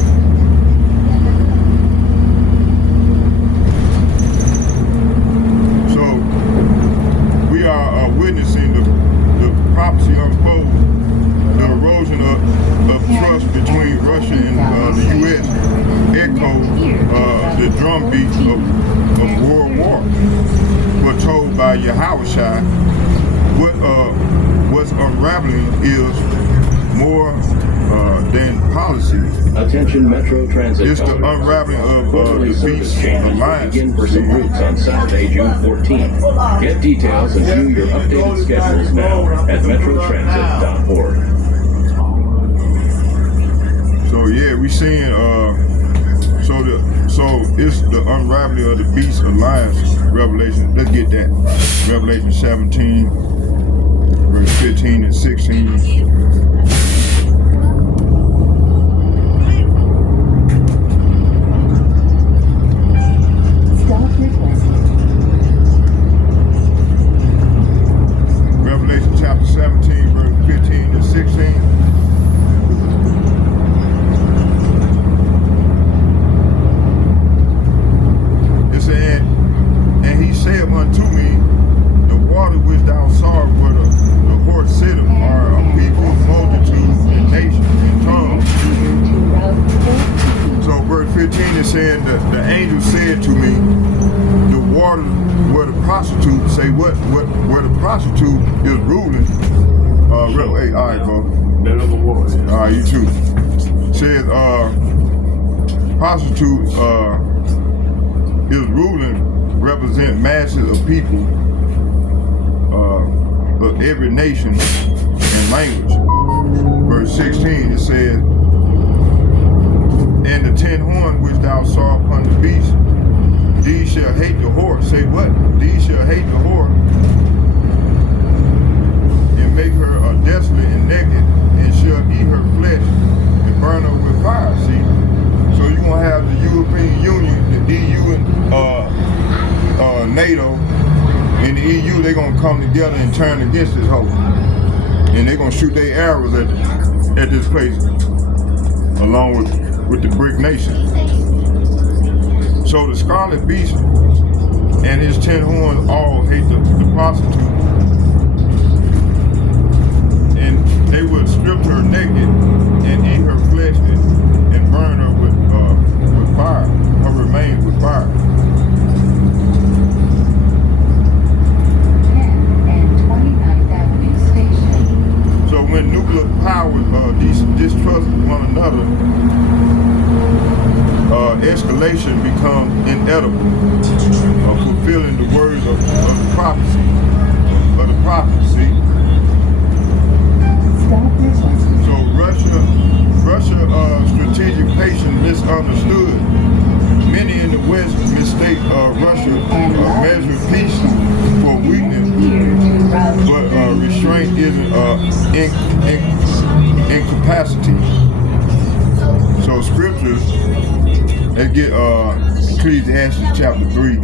So we are witnessing the prophecy unfold, the erosion of trust between Russia and the U.S. echo the drumbeat of World War. Foretold by Yahushua. What's unraveling is more than policy. Attention Metro Transit. It's the unraveling of the Beast Alliance. Begin for some routes on Saturday, June 14th. Get details and view your updated schedules now at metrotransit.org. So yeah, we seeing so it's the unraveling of the Beast Alliance. Revelation. Let's get that. Revelation 17, verse 15 and 16. Revelation chapter 17, verse 15 and 16. It said, and he said unto me, the water which thou sawest where the horse sitteth are a people, multitude, and nations, and tongues. So verse 15 is saying that the angel said to me, the water where the prostitute, say what where the prostitute is ruling. Hey, all right, bro. All right, you too. Says prostitute is ruling, represent masses of people of every nation and language. verse 16, it says, and the 10 horns which thou saw upon the beast, these shall hate the whore. Say what? These shall hate the whore, and make her desolate and naked, and shall eat her flesh, and burn her with fire. See? So you're going to have the European Union, the EU, and NATO, and the EU, they're going to come together and turn against this hoe. And they're going to shoot their arrows at this place, along with the BRIC nations. So the scarlet beast and his 10 horns all hate the prostitute. And they would strip her naked and eat her flesh and burn her with fire, her remains with fire. 10 and 29th Avenue Station. So when nuclear powers distrust one another, escalation becomes inedible, fulfilling the words of the prophecy. Stop requesting. So Russia strategic patience misunderstood. Many in the West mistake Russia measure peace for weakness, but restraint isn't incapacity. So scriptures, let's get Ecclesiastes chapter 3.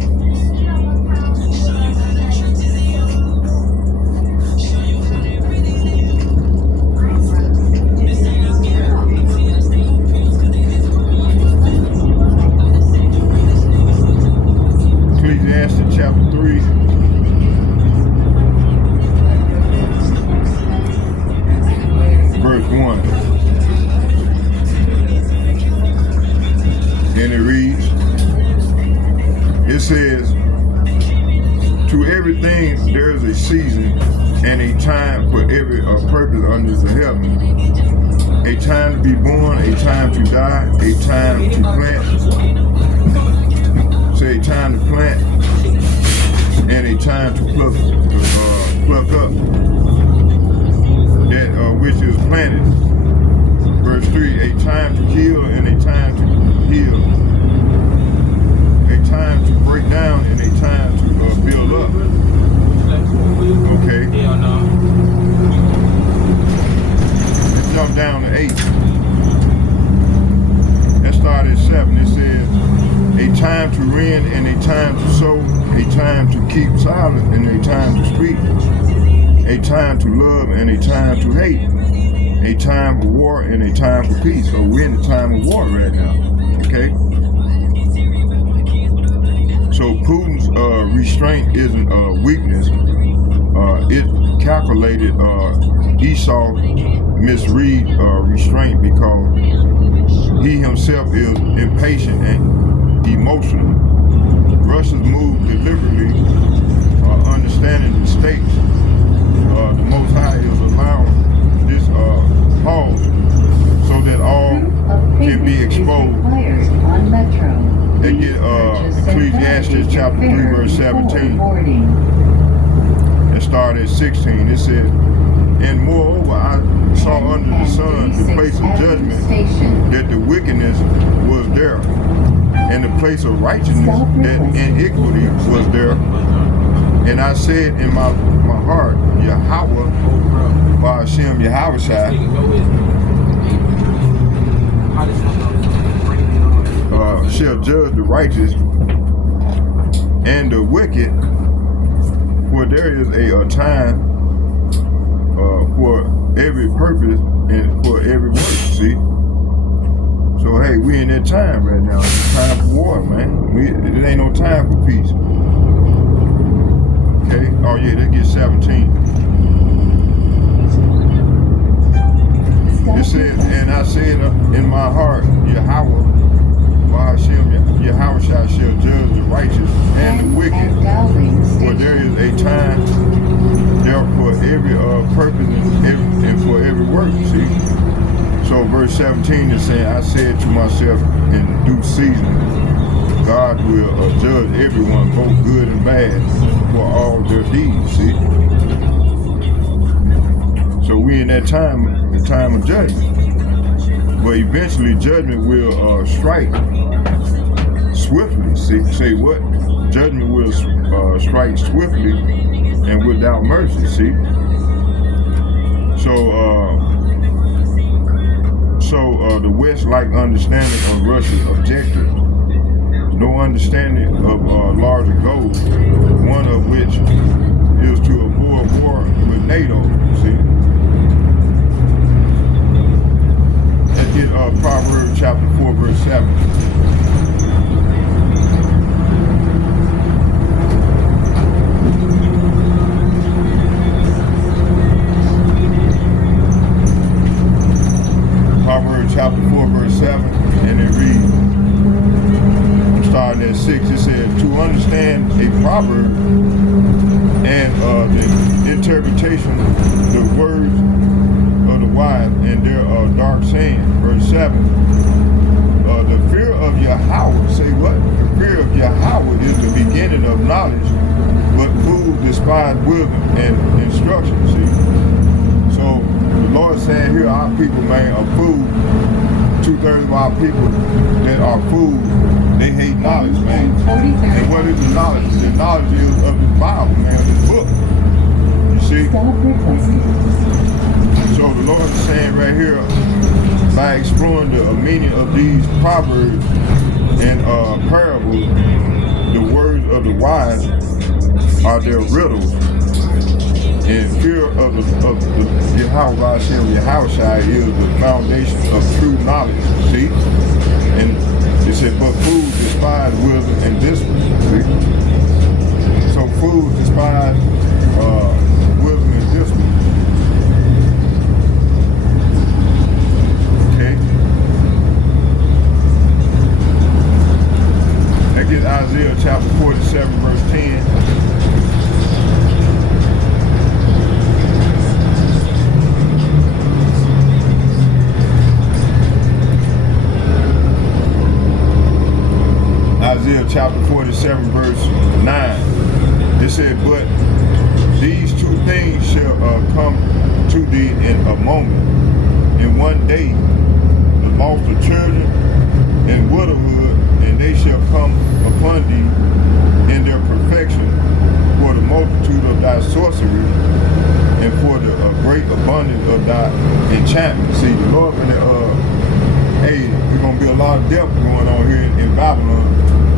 Ecclesiastes chapter 3. Verse 1. And it reads, it says, to everything there is a season and a time for every purpose under the heaven. A time to be born, a time to die, a time to plant. Say a time to plant and a time to pluck up that which is planted. Verse 3, a time to kill and a time to heal, a time to break down and a time to build up. Okay. Let's jump down to 8. Let's start at 7. It says, a time to rend and a time to sow, a time to keep silent and a time to speak, a time to love and a time to hate, a time for war and a time for peace. So we're in the time of war right now. Okay? So Putin's restraint isn't weakness. It calculated Esau misread restraint because he himself is impatient and emotional. Russia's move deliberately, understanding the stakes. The Most High is allowing this pause so that all can be exposed. They get Ecclesiastes chapter 3 verse 17. And start at 16. It says, and moreover I saw under the sun the place of judgment, that the wickedness was there, and the place of righteousness, that iniquity was there. And I said in my heart, Yahweh, Hashem Yahushai, shall judge the righteous and the wicked, for there is a time for every purpose and for every work, see? So hey, we in that time right now. It's time for war, man. It ain't no time for peace. Okay? Oh yeah, let's get 17. It says, and I said in my heart, Yahweh, Hashem Yahushua shall judge the righteous and the wicked, for there is a time there for every purpose and for every work, see? So verse 17 is saying, I said to myself in due season, God will judge everyone, both good and bad, for all their deeds, see? So we in that time the time of judgment. But eventually judgment will strike swiftly. Say what? Judgment will strike swiftly and without mercy, see? So the West lack understanding of Russia's objectives. No understanding of larger goals, one of which is to avoid war with NATO, see? Let's get Proverbs chapter 4, verse 7. Proverbs chapter 4, verse 7, and it reads, starting at 6, it says, to understand a proverb and the interpretation, the words of the wise and their dark saying. Verse 7, the fear of Yahweh, say what? The fear of Yahweh is the beginning of knowledge, but fools despise wisdom and instruction, see? So the Lord saying here, our people, man, are fools. 2/3 of our people that are fools, they hate knowledge, man. And what is the knowledge? The knowledge is of the Bible, man, this book. You see? So the Lord is saying right here, by exploring the meaning of these proverbs and parables, the words of the wise are their riddles. And fear of the Yahweh is the foundation of true knowledge, see? And it said, but fools despise wisdom and discipline, see? So fools despise wisdom and discipline. Okay? Now get Isaiah chapter 47, verse 10. Isaiah chapter 47, verse 9. It said, but these two things shall come to thee in a moment. In one day, the loss of children and widowhood, and they shall come upon thee in their perfection for the multitude of thy sorcery and for the great abundance of thy enchantment. See, the Lord, hey, there's going to be a lot of death going on here in Babylon,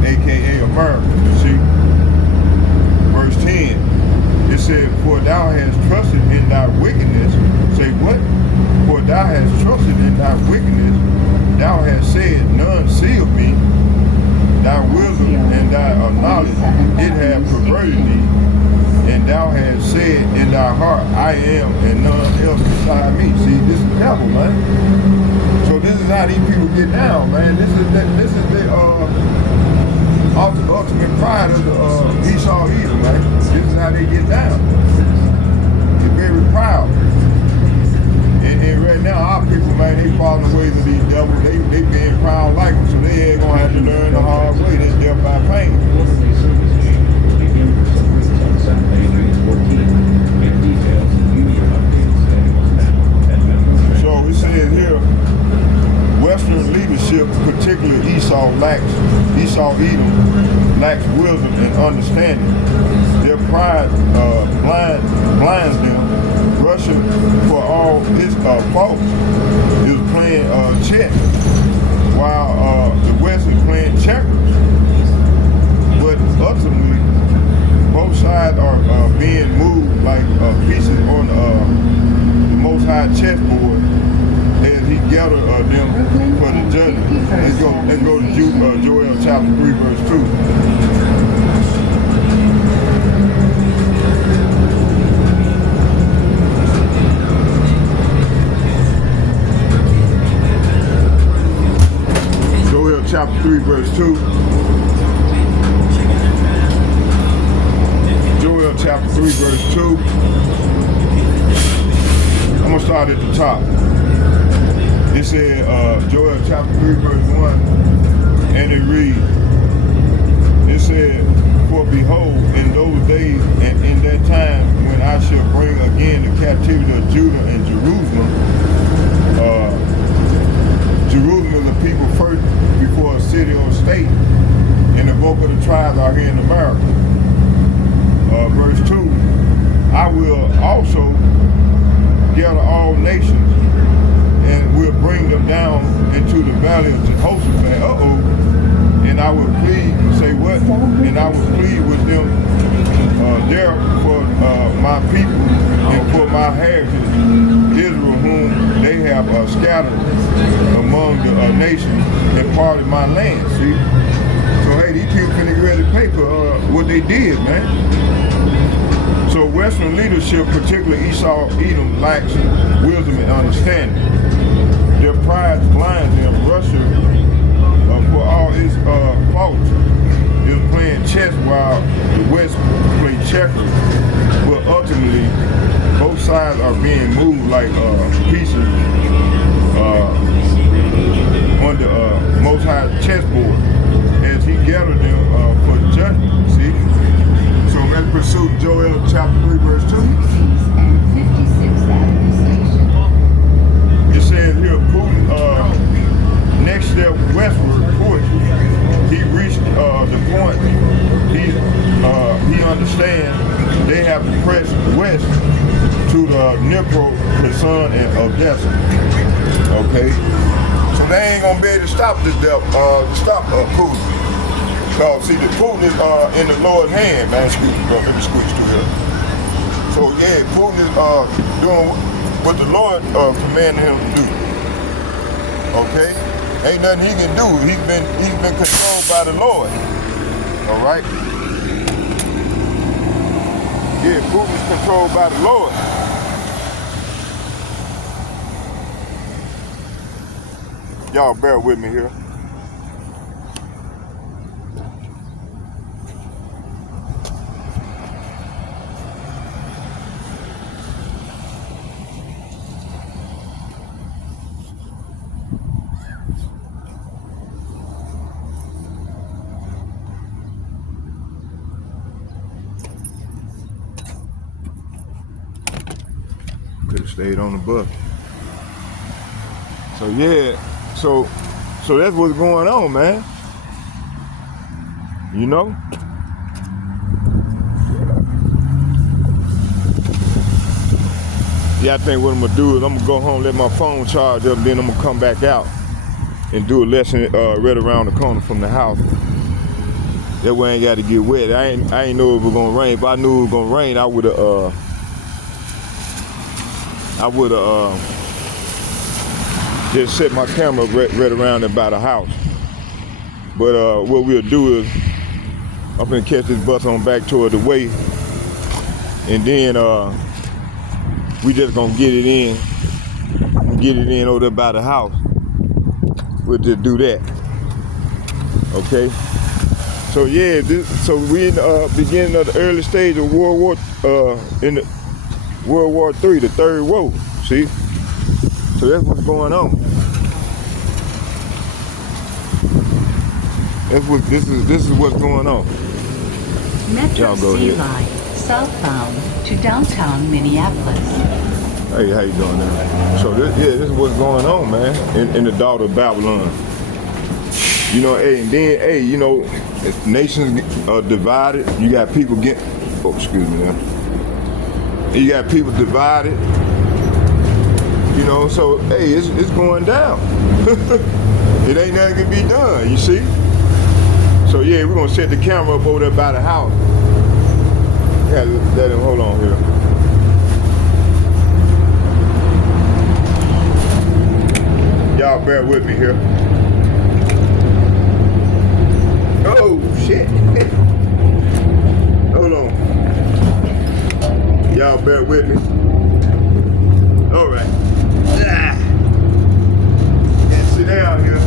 aka America, you see. Verse 10, it said, for thou hast trusted in thy wickedness. Say what? For thou hast trusted in thy wickedness. Thou hast said, none see of me. Thy wisdom and thy knowledge, it hath perverted thee. And thou hast said in thy heart, I am, and none else beside me. See, this is the devil, man. So this is how these people get down, man. This is the ultimate pride of the Esau Edom, man. This is how they get down. They're very proud. And right now, our people, man, they following the ways of these devils. They being proud like them, so they ain't gonna have to learn the hard way. That's death by pain. Quarterly service change will begin for some routes on Saturday, June 14th. Get details and view your updated schedules now at Metro. So it says here, Western leadership, particularly Esau Edom, lacks wisdom and understanding. Their pride blinds them. Russia, for all its faults, is playing chess, while the West is playing checkers. But ultimately, both sides are being moved like pieces on the Most High chessboard as he gathered them for the judgment. Let's go to Joel chapter 3, verse 2. Joel chapter 3, verse 2. Joel chapter 3, verse 2. I'm going to start at the top. It said, Joel chapter 3, verse 1, and it reads, it said, for behold, in those days and in that time when I shall bring again the captivity of Judah and Jerusalem, city or state in the bulk of the tribes out here in America. Verse 2, I will also gather all nations and will bring them down into the valley of Jehoshaphat. And I will plead, say what? And I will plead with them there for my people and for my heritage, Israel, whom they have scattered among the nations and part of my land, see? So hey, these people finna get ready to pay for what they did, man. So Western leadership, particularly Esau, Edom, lacks wisdom and understanding. Their pride blinds them. Russia, for all its faults, is playing chess while the West play checkers. But ultimately, both sides are being moved like pieces on the Most High chessboard as he gathered them for judgment. See? So let's pursue Joel chapter 3, verse 2. And 56th Avenue Station. It says here, Putin, next step westward push, he reached the point he understands they have to press west to the Dnipro, Kherson, and Odessa. Okay? So they ain't gonna be able to stop this Putin. Cause see, the Putin is in the Lord's hand, man. Excuse me, bro. Let me switch to here. So yeah, Putin is doing what the Lord commanded him to do. Okay? Ain't nothing he can do. He's been controlled by the Lord. All right? Yeah, Putin's controlled by the Lord. Y'all bear with me here. Could have stayed on the bus. So yeah, so that's what's going on, man. You know? Yeah, I think what I'm gonna do is I'm gonna go home, let my phone charge up, then I'm gonna come back out and do a lesson right around the corner from the house. That way I ain't got to get wet. I ain't know it was gonna rain. If I knew it was gonna rain, I would have just set my camera right around about the house. But what we'll do is I'm gonna catch this bus on back toward the way, and then we just gonna get it in over there by the house. We'll just do that. Okay. So yeah, so we in the beginning of the early stage of World War III, the third war. See, so that's what's going on. This is what's going on. Metro go C ahead. Line, southbound to downtown Minneapolis. Hey, how you doing now? So this is what's going on, man, in the daughter of Babylon. You know, and then, you know, nations are divided. You got people excuse me now. You got people divided. You know, so, hey, it's going down. It ain't nothing can be done, you see? So, yeah, we're going to set the camera up over there by the house. Yeah, let him, hold on here. Y'all bear with me here. Oh, shit. Hold on. Y'all bear with me. All right. And sit down here.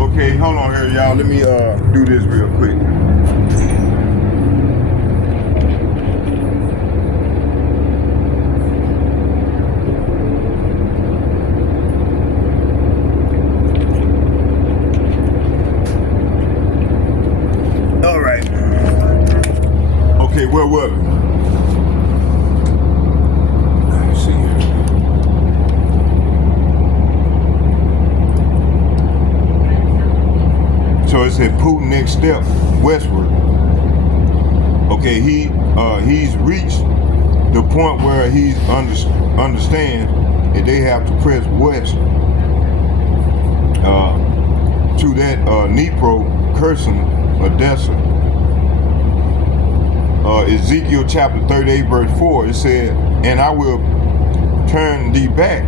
Okay, hold on here, y'all. Let me do this real quick. All right. Okay, where were we? Let's see here. said Putin next step westward. Okay, he's reached the point where he's understands that they have to press west to that Dnipro, Kherson, Odessa. Ezekiel chapter 38 verse 4, it said, and I will turn thee back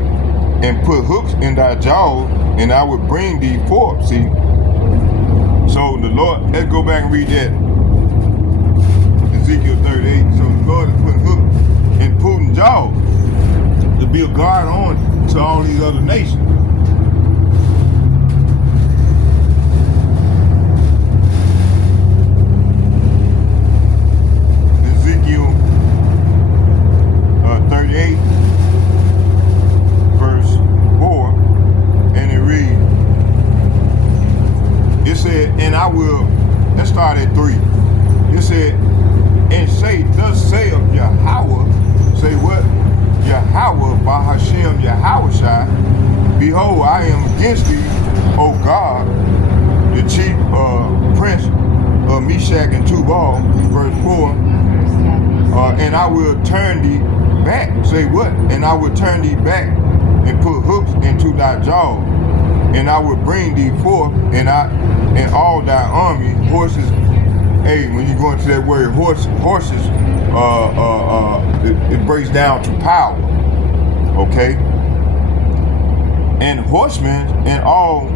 and put hooks in thy jaws, and I will bring thee forth. See, so the Lord, let's go back and read that. Ezekiel 38. So the Lord is putting hooks in Putin's jaws to be a guard on to all these other nations. Ezekiel 38 verse 4, and it reads, it said, and I will, let's start at 3. It said, and say, thus saith Yahweh, say what? Yahweh, Bahashem Yahweh, behold, I am against thee, O God, the chief prince of Meshach and Tubal, verse 4, and I will turn thee back, say what? And I will turn thee back and put hooks into thy jaws, and I will bring thee forth, and all thy army, horses. Hey, when you go into that word horses, it breaks down to power, okay? And horsemen and all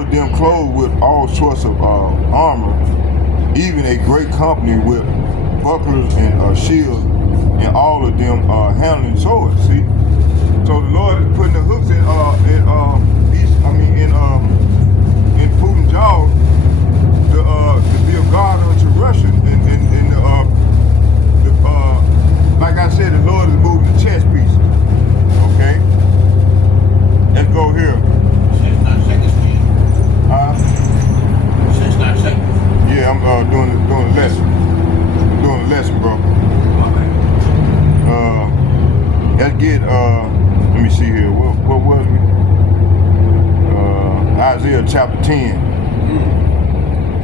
of them clothed with all sorts of armor, even a great company with bucklers and shields, and all of them handling swords. See, so the Lord is putting the hooks in Putin's jaws to be a guard unto Russia, and like I said, the Lord is moving the chess pieces. Okay, let's go here. 6 speed. 6 seconds. Yeah, I'm doing the lesson. I'm doing the lesson, bro. Let's get let me see here. What was we? Isaiah chapter 10.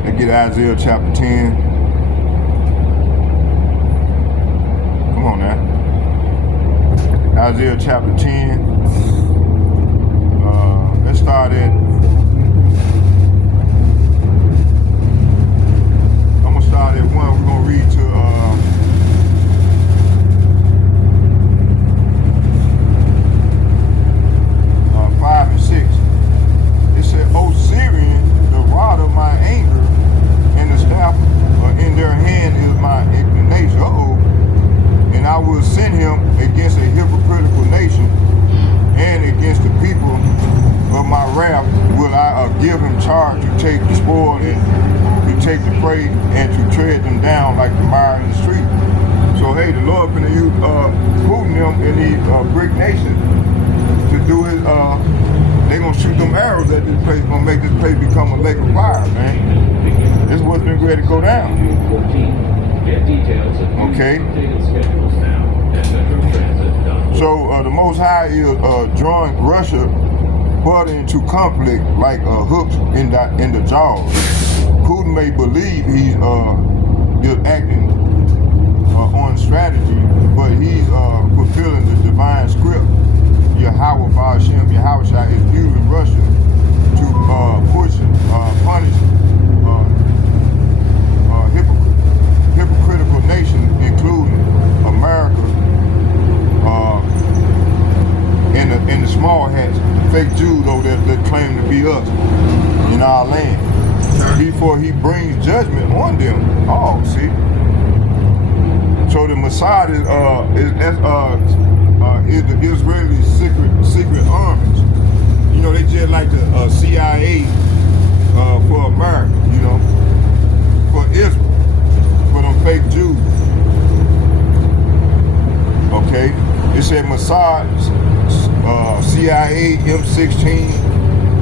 Let's get Isaiah chapter 10. Come on now. Isaiah chapter 10. Let's start at, I'm gonna start at 1. We're gonna read to 5 and 6. It said, O Syrian, the rod of my anger and the staff in their hand is my indignation. And I will send him against a hypocritical nation, and against the people of my wrath will I give him charge to take the spoil and to take the prey and to tread them down like the mire in the street. So hey, the Lord finna use Putin them in these brick nations to do his they gonna shoot them arrows at this place, gonna make this place become a lake of fire, man. This is what's been ready to go down. Get details of Okay. updated schedules now at metrotransit.org. So the Most High is drawing Russia further into conflict like hooks in the jaws. Putin may believe he's acting on strategy, but he's fulfilling the divine script. Yahweh Ba'ashem Yahushua is using Russia to punish hypocritical nations, including America, and the small hats, fake Jews though that claim to be us in our land, before he brings judgment on them all. See, so the Mossad is the Israeli secret armies. You know, they just like the CIA for America. You know, for Israel, for them fake Jews. Okay, it said Mossad, CIA, M16,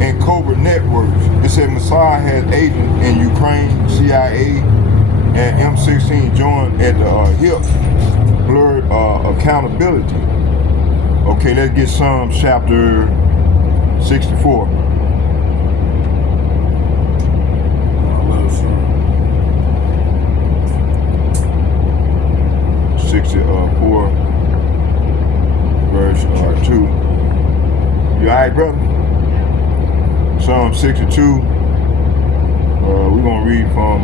and covert networks. It said Mossad has agents in Ukraine, CIA, and M16 joined at the hip. Blurred accountability. Okay, let's get Psalms chapter 64. 64, verse 2. You alright, brother? Psalm 62. We're gonna read from.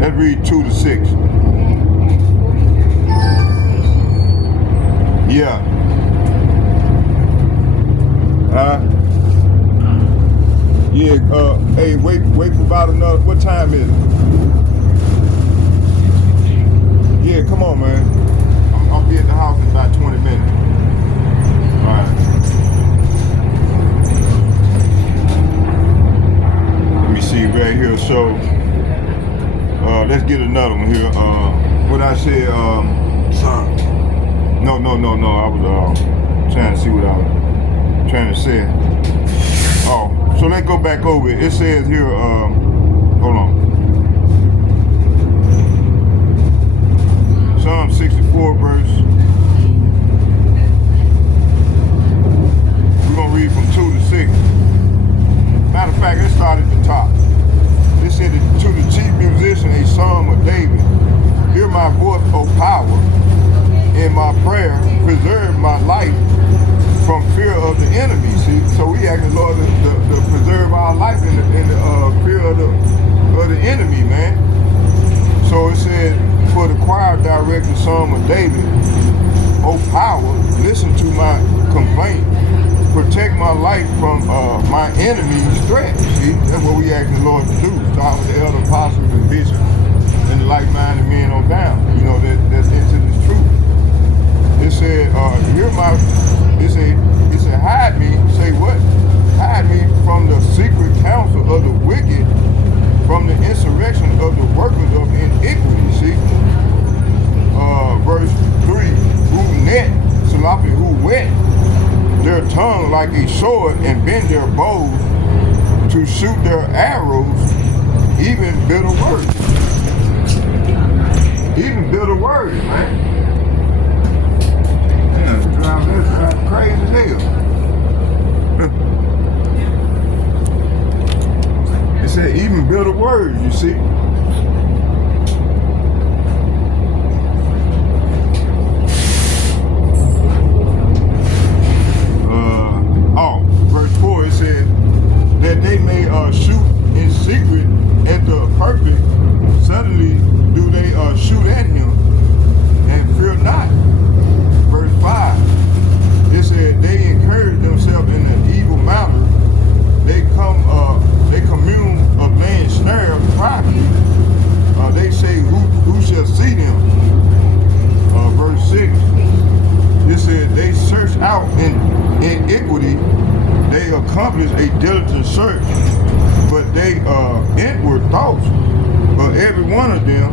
Let's read 2 to 6. Yeah. Yeah. Hey, wait for about another. What time is it? Yeah, come on, man. I'll be at the house in about 20 minutes. All right. Let me see right here. So, let's get another one here. What I said, Son. No. I was trying to see what I was trying to say. Oh, so let's go back over it. It says here, hold on. Psalm 64 verse. We're gonna read from 2 to 6. Matter of fact, let's start at the top. It said to the chief musician, a psalm of David. Hear my voice, O power, in my prayer, preserve my life from fear of the enemy. See, so we asking the Lord to preserve our life in the fear of the enemy, man. So it said, for the choir directed Psalm of David, O power, listen to my complaint, protect my life from my enemy's threat. See, that's what we asking the Lord to do. Start with the elder apostles and bishops and the like-minded men on down. You know, that's into this truth. It said, it said, hide me, say what? Hide me from the secret counsel of the wicked, from the insurrection of the workers of iniquity. See? Verse 3, who wet their tongue like a sword and bend their bows to shoot their arrows, even bitter words. Even bitter words, man. That's crazy as hell. It said even bitter words, you see. Verse 4, it said that they may shoot in secret at the perfect. Suddenly do they shoot at him and fear not. Verse 5, it said they encourage themselves in an evil manner. They commune of laying snares privately. They say who shall see them. Verse 6, it said they search out in iniquity. They accomplish a diligent search, but they inward thoughts of every one of them,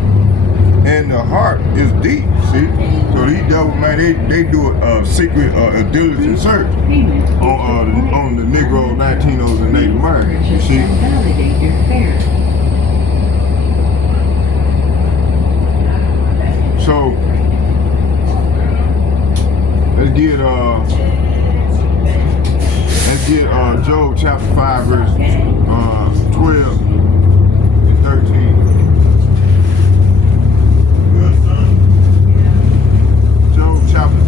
and the heart is deep. See, so these devils, man, they do a secret, a diligent search on the Negro, Latinos, and Native Americans. You see. Validate your fare. So let's get Job chapter 5 verse 12 and 13. Job chapter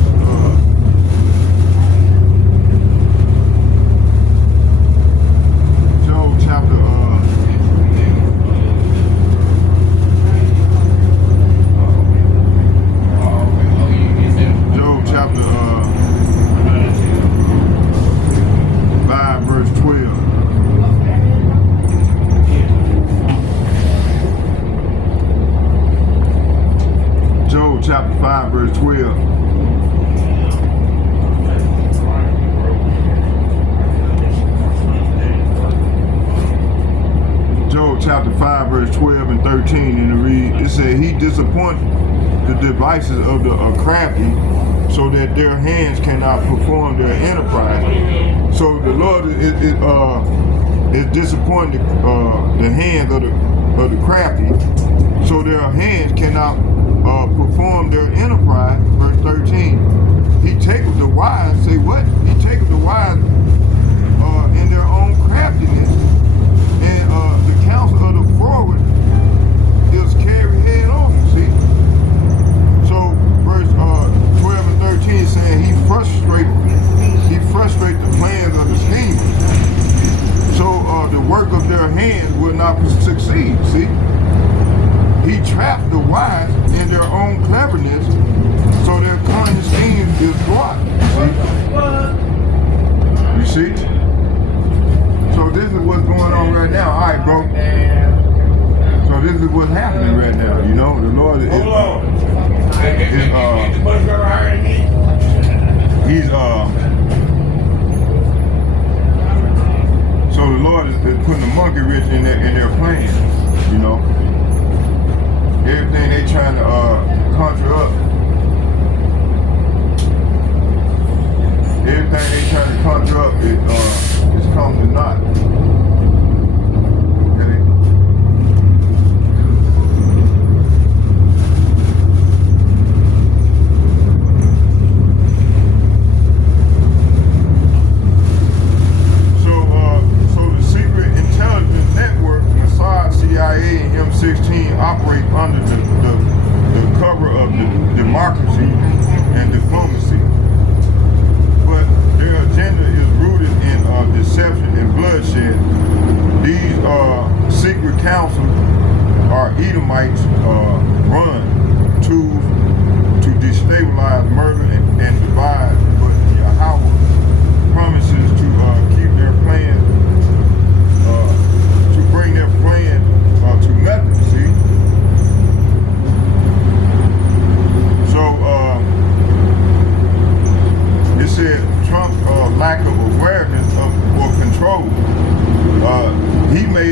chapter 5 verse 12. Job chapter 5 verse 12 and 13, and it said, he disappoints the devices of the crafty, so that their hands cannot perform their enterprise. So the Lord is disappointing the hands of the crafty, so their hands cannot perform their enterprise. Verse 13. He taketh the wise, say what? He taketh the wise in their own craftiness, and the counsel of the forward is carried head on. See, hands will not succeed. See? He trapped the wise in their own cleverness, so their cunning scheme is blocked. You see? So this is what's going on right now. All right, bro. So this is what's happening right now. You know, the Lord is. So the Lord is putting a monkey wrench in their plans. You know, everything they trying to conjure up. Everything they trying to conjure up is come to naught. Okay? So the secret intelligence network, Mossad, CIA, and M16 operate under the cover of democracy and diplomacy. But their agenda is rooted in deception and bloodshed. These secret councils are Edomites run tools to destabilize, murder, and divide. But Yahweh promises to keep their plan, to bring their plan to nothing. See? So it said Trump's lack of awareness or control. He may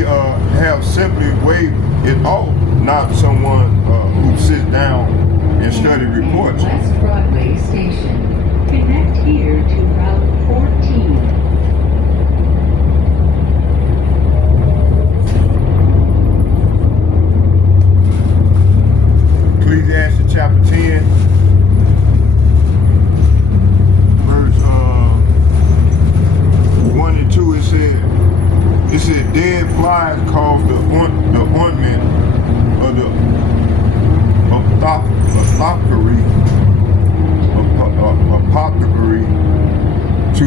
have simply waved it off, not someone who sits down and study reports. West Broadway Station. Connect here to Route 14. Ecclesiastes chapter 10, verse 1 and 2, it said dead flies cause the ointment of the apothecary to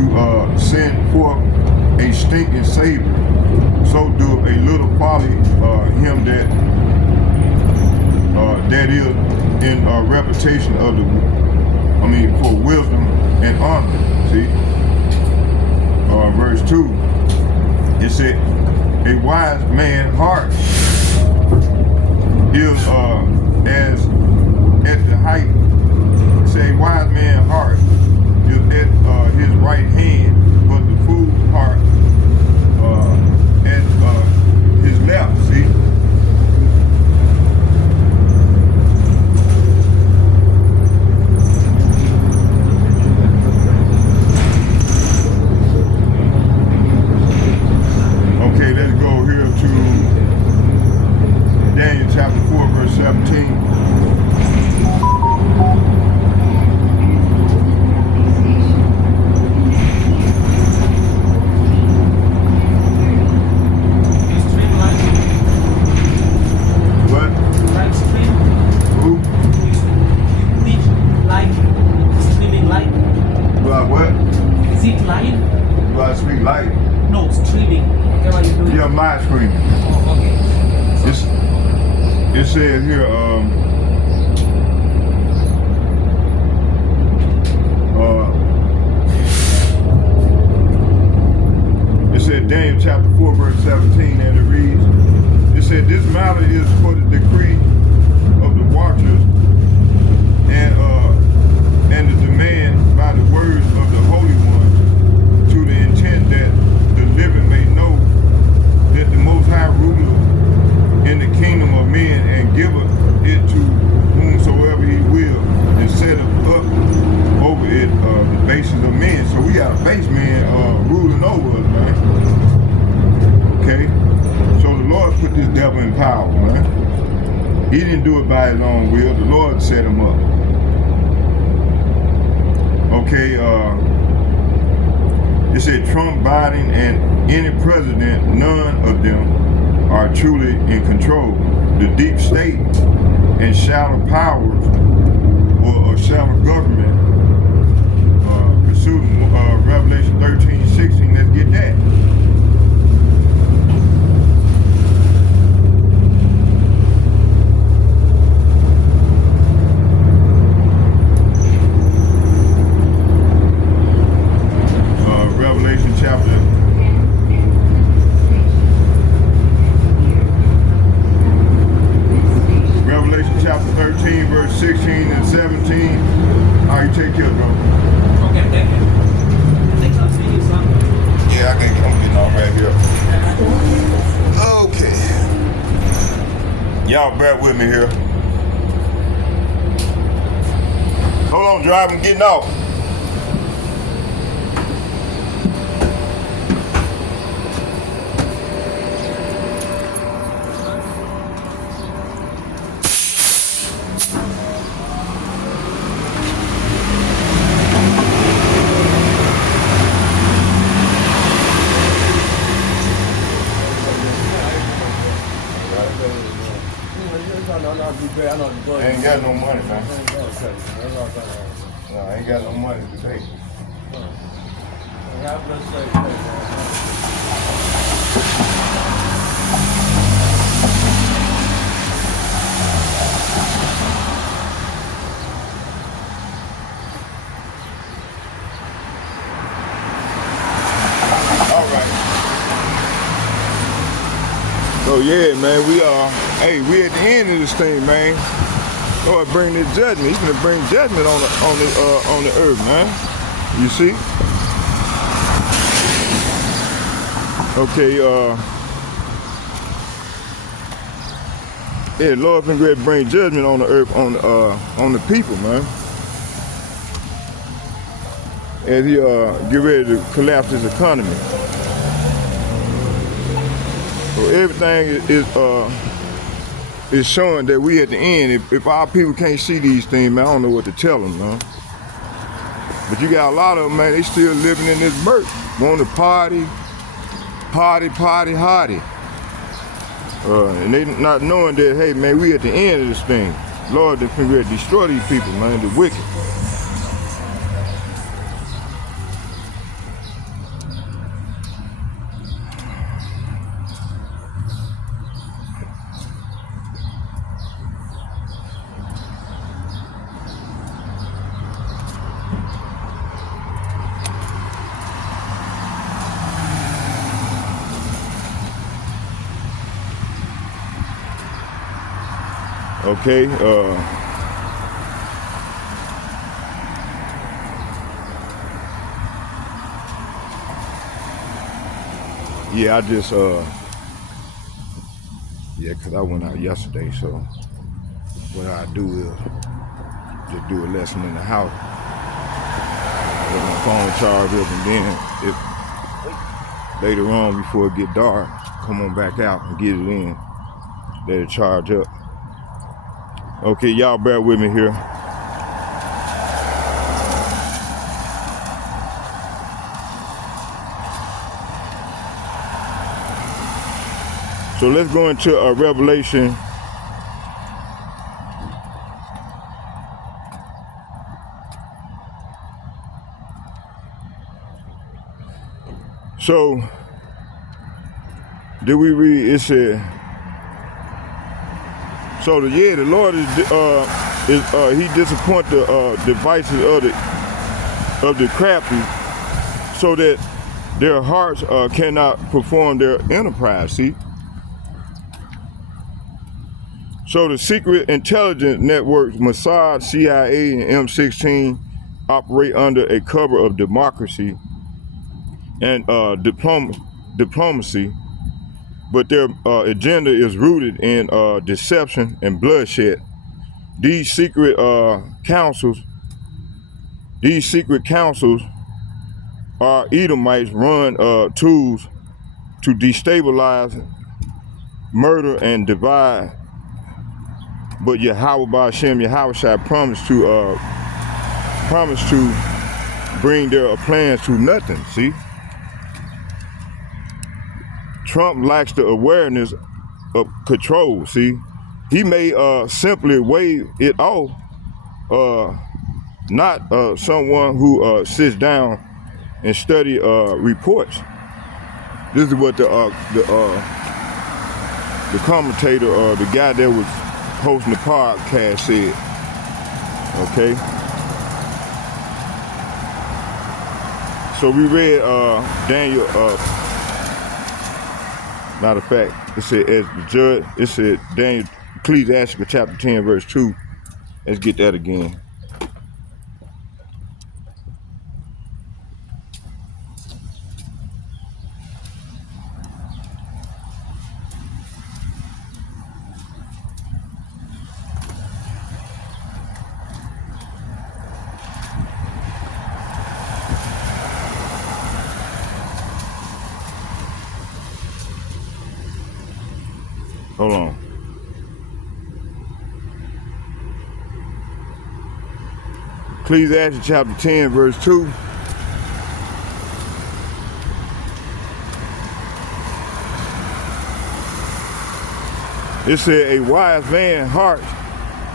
send forth a stinking savor. So do a little folly him that is in reputation of for wisdom and honor. See, verse 2, it said, a wise man's heart is as at the height. Say, a wise man's heart is at his right hand, but the fool's heart at his left. See. Okay, let's go here to Daniel chapter 4, verse 17. What? Live stream. Who? Which live? Streaming live? Do I what? Is it live? Do I speak light? No, streaming. Whatever you do. Yeah, my screen. Oh, okay. It says here, it said Daniel chapter 4, verse 17, and it reads, it said, this matter is for the decree of the watchers and the demand by the words of the Holy One, to the intent that the living may know that the Most High ruler in the kingdom of men and giveth it to whomsoever he will, and set up over it the basis of men. So we got a base man ruling over us, man. Okay? So the Lord put this devil in power, man. He didn't do it by his own will. The Lord set him up. Okay, it said Trump, Biden, and any president, none of them are truly in control. The deep state and shadow powers or shadow government pursuing Revelation 13:16. Let's get that. y'all bear with me here. Hold on, driver, I'm getting off. I ain't got no money, man. No, I ain't got no money today. All right. So yeah, man, we at the end of this thing, man. Lord, bring this judgment. He's gonna bring judgment on the earth, man. You see? Okay, yeah, Lord's gonna bring judgment on the earth, on the people, man. As he get ready to collapse his economy. So everything is showing that we at the end. If our people can't see these things, man, I don't know what to tell them, man. But you got a lot of them, man, they still living in this murk. Want to party. And they not knowing that, hey, man, we at the end of this thing. Lord, they're going to destroy these people, man, the wicked. Okay, yeah, I just, yeah, cause I went out yesterday, so what I do is just do a lesson in the house, let my phone charge up, and then if later on before it get dark, come on back out and get it in, let it charge up. Okay, y'all bear with me here. So let's go into Revelation. So, did we read, it said, so the Lord is he disappoint the devices of the crafty, so that their hearts cannot perform their enterprise. See, so the secret intelligence networks, Mossad, CIA, and M16 operate under a cover of democracy and diplomacy. But their agenda is rooted in deception and bloodshed. These secret councils are Edomites run tools to destabilize, murder, and divide. But Yahweh Ba'Shem, Yahweh Shai promised to bring their plans to nothing. See? Trump lacks the awareness of control, see? He may simply wave it off, not someone who sits down and study reports. This is what the commentator, the guy that was hosting the podcast said, okay? So we read Daniel, matter of fact, it said, as the judge, it said, Daniel, Ecclesiastes chapter 10, verse 2. Let's get that again. Hold on. Ecclesiastes chapter 10, verse 2. It said, a wise man's heart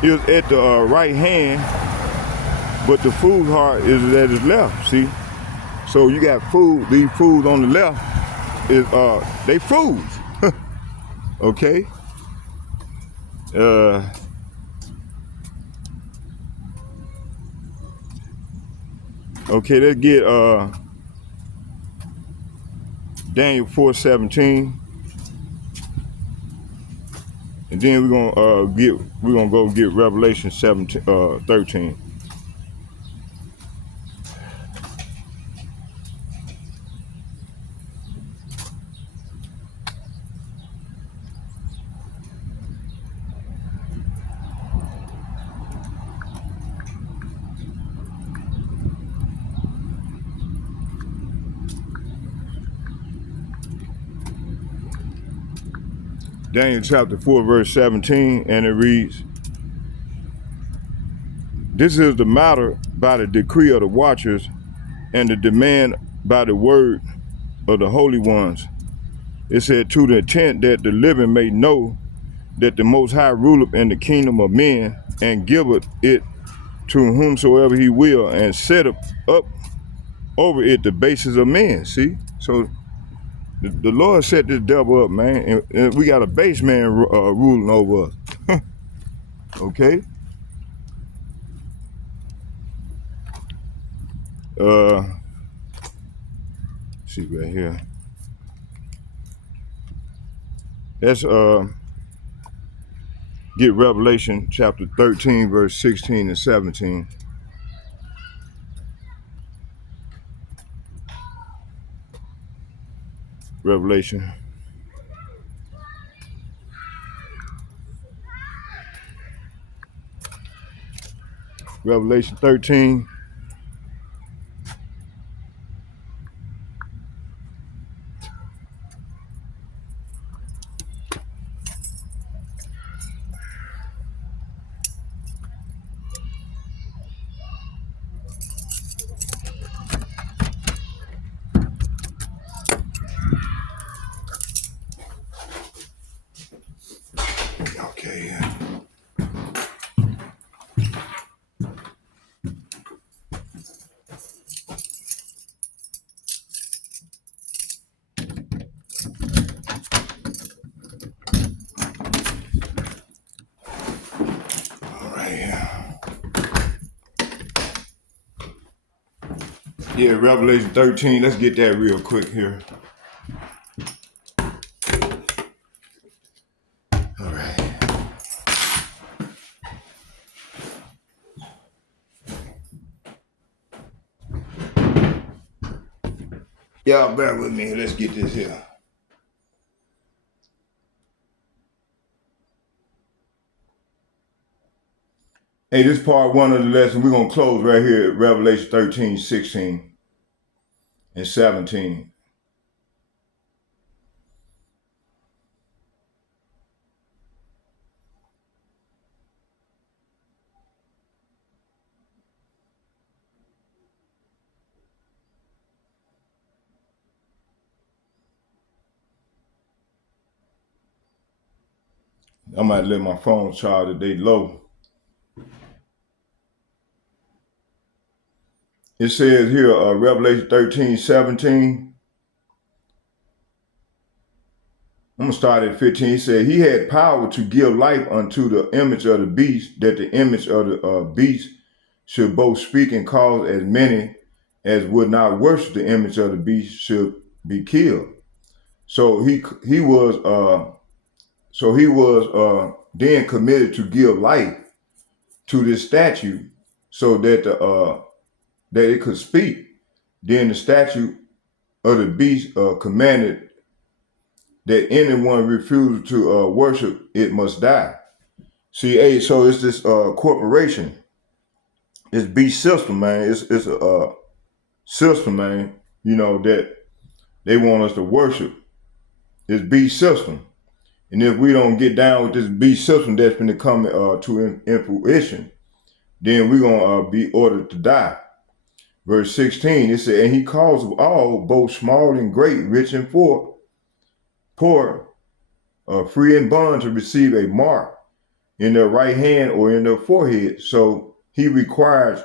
is at the right hand, but the fool's heart is at his left. See? So you got food, these fools on the left is they fools. Okay? Okay, let's get Daniel 4:17. And then we're gonna go get Revelation 13. Daniel chapter 4, verse 17, and it reads, this is the matter by the decree of the watchers and the demand by the word of the holy ones. It said, to the intent that the living may know that the Most High ruleth in the kingdom of men and giveth it to whomsoever he will and set up over it the basis of men. See? So the Lord set this devil up, man, and we got a base man ruling over us. Okay? See right here. Let's get Revelation chapter 13, verse 16 and 17. Revelation. Revelation 13. Okay. All right. Yeah, Revelation 13. Let's get that real quick here. All right. Y'all bear with me. Let's get this here. Hey, this is part one of the lesson. We're going to close right here at Revelation 13, 16, and 17. I might let my phone charge today low. It says here, Revelation 13, 17. I'm going to start at 15. He said, he had power to give life unto the image of the beast, that the image of the beast should both speak and cause as many as would not worship the image of the beast should be killed. So he was then committed to give life to this statue so that that it could speak. Then the statue of the beast commanded that anyone refused to worship it must die. See, so it's this corporation, this beast system, man. It's a system, man. You know that they want us to worship. This beast system, And if we don't get down with this beast system that's been coming to fruition, then we're going to be ordered to die. Verse 16, it said, and he calls of all, both small and great, rich and poor, free and bond, to receive a mark in their right hand or in their forehead. So he requires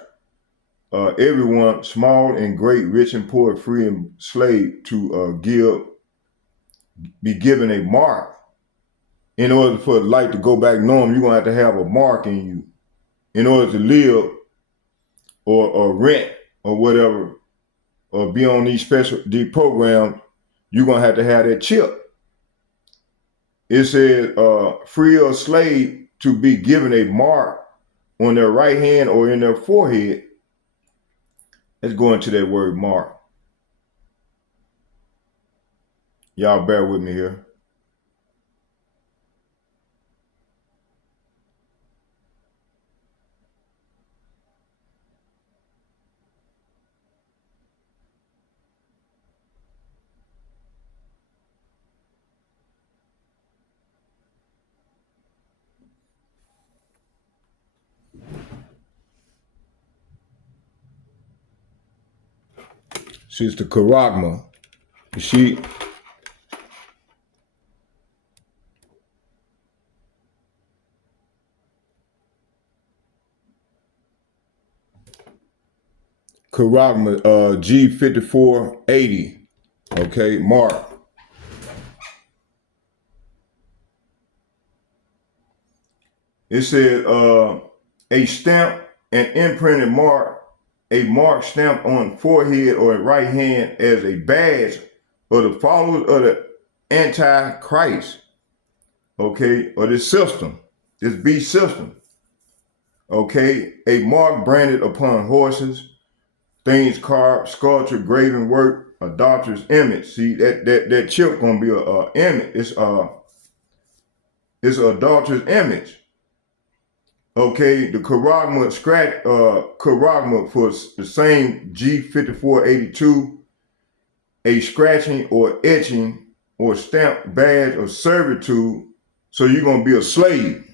everyone, small and great, rich and poor, free and slave, to be given a mark. In order for life to go back normal, you're going to have a mark in you. In order to live or rent or whatever, or be on these programs, you're going to have that chip. It says free or slave to be given a mark on their right hand or in their forehead. Let's go into that word mark. Y'all bear with me here. She's the charagma. Charagma G5480. Okay, mark. It said a stamp, an imprinted mark, a mark stamped on forehead or right hand as a badge of the followers of the Antichrist, okay, or this system, this beast system, okay, a mark branded upon horses, things carved, sculpture, graven work, a doctor's image. See, that chip gonna be a image. It's a doctor's image. Okay, the charagma for the same G5482, a scratching or etching or stamp badge of servitude. So you're gonna be a slave.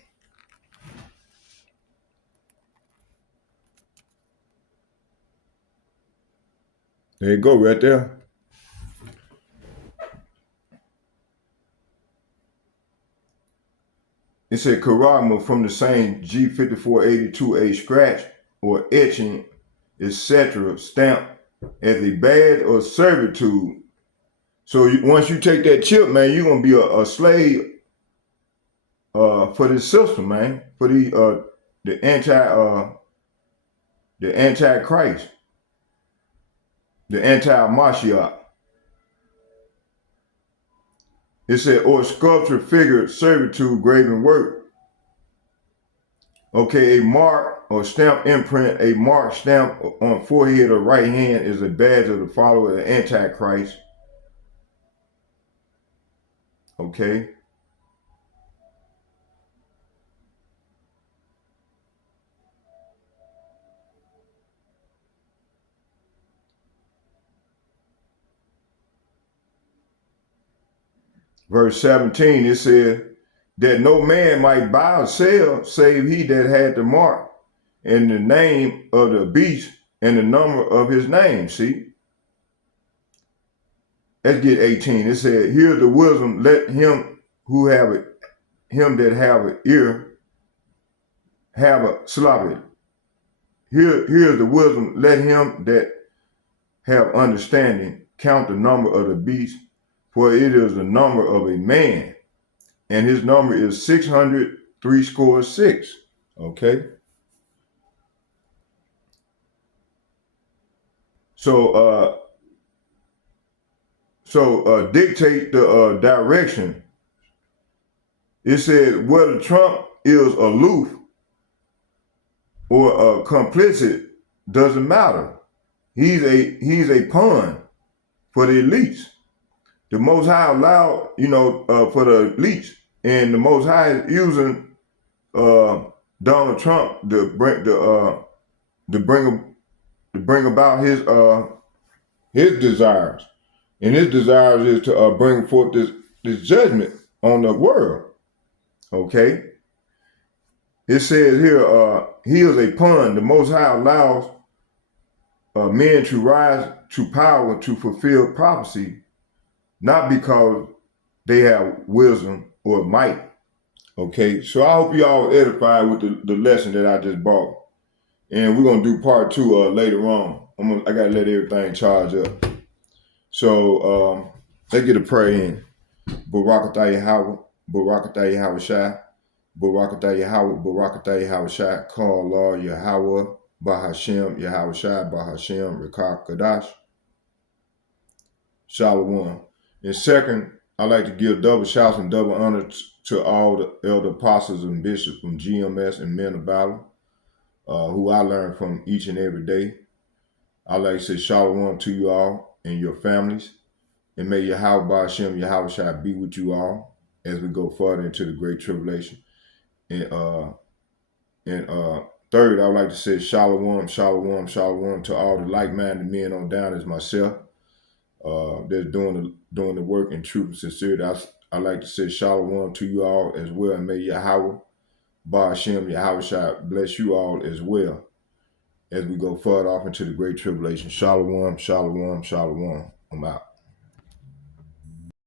There you go, right there. It said charagma from the same G5482, a scratch or etching, etc., stamp as a badge or servitude. So once you take that chip, man, you're gonna be a slave for this system, man, for the Antichrist, the anti-Mashiach. It said, or sculpture, figure, servitude, graven work. Okay, a mark or stamp imprint, a mark stamp on forehead or right hand is a badge of the follower of the Antichrist. Okay. Verse 17, it said that no man might buy or sell save he that had the mark and the name of the beast and the number of his name. See? Let's get 18. It said, here's the wisdom, let him who have it, him that have an ear, have a sloppy. Here's the wisdom, let him that have understanding count the number of the beast, for it is the number of a man, and his number is 666. Okay. So dictate the direction. It said whether Trump is aloof or complicit doesn't matter. He's a pawn for the elites. The Most High allowed, for the elites, and the Most High is using Donald Trump to bring about his desires, and his desires is to bring forth this judgment on the world. Okay? It says here, here's a pun. The Most High allows men to rise to power to fulfill prophecy, not because they have wisdom or might. Okay, so I hope you all edified with the lesson that I just brought. And we're going to do part 2 later on. I got to let everything charge up. So let's get a prayer in. Barakatah Yahweh, Barakatah Yahweh Shai, Barakatah Yahweh, Barakatah Yahweh Shai, call Lord Yahweh, Bahashem, Yahweh Shai, Bahashem, Rekah Kadash, Shalom. And second, I'd like to give double shouts and double honor to all the elder apostles and bishops from GMS and Men of Valor, who I learn from each and every day. I'd like to say Shalom to you all and your families. And may Yahweh Bahashem, Yahweh Shai be with you all as we go further into the Great Tribulation. And third, I would like to say Shalom, Shalom, Shalom to all the like-minded men on down as myself. That's doing the work in truth and sincerity. I like to say Shalom to you all as well. And may Yahweh Bahashem, Yahweh Shai bless you all as well as we go further off into the Great Tribulation. Shalom, Shalom, Shalom. I'm out.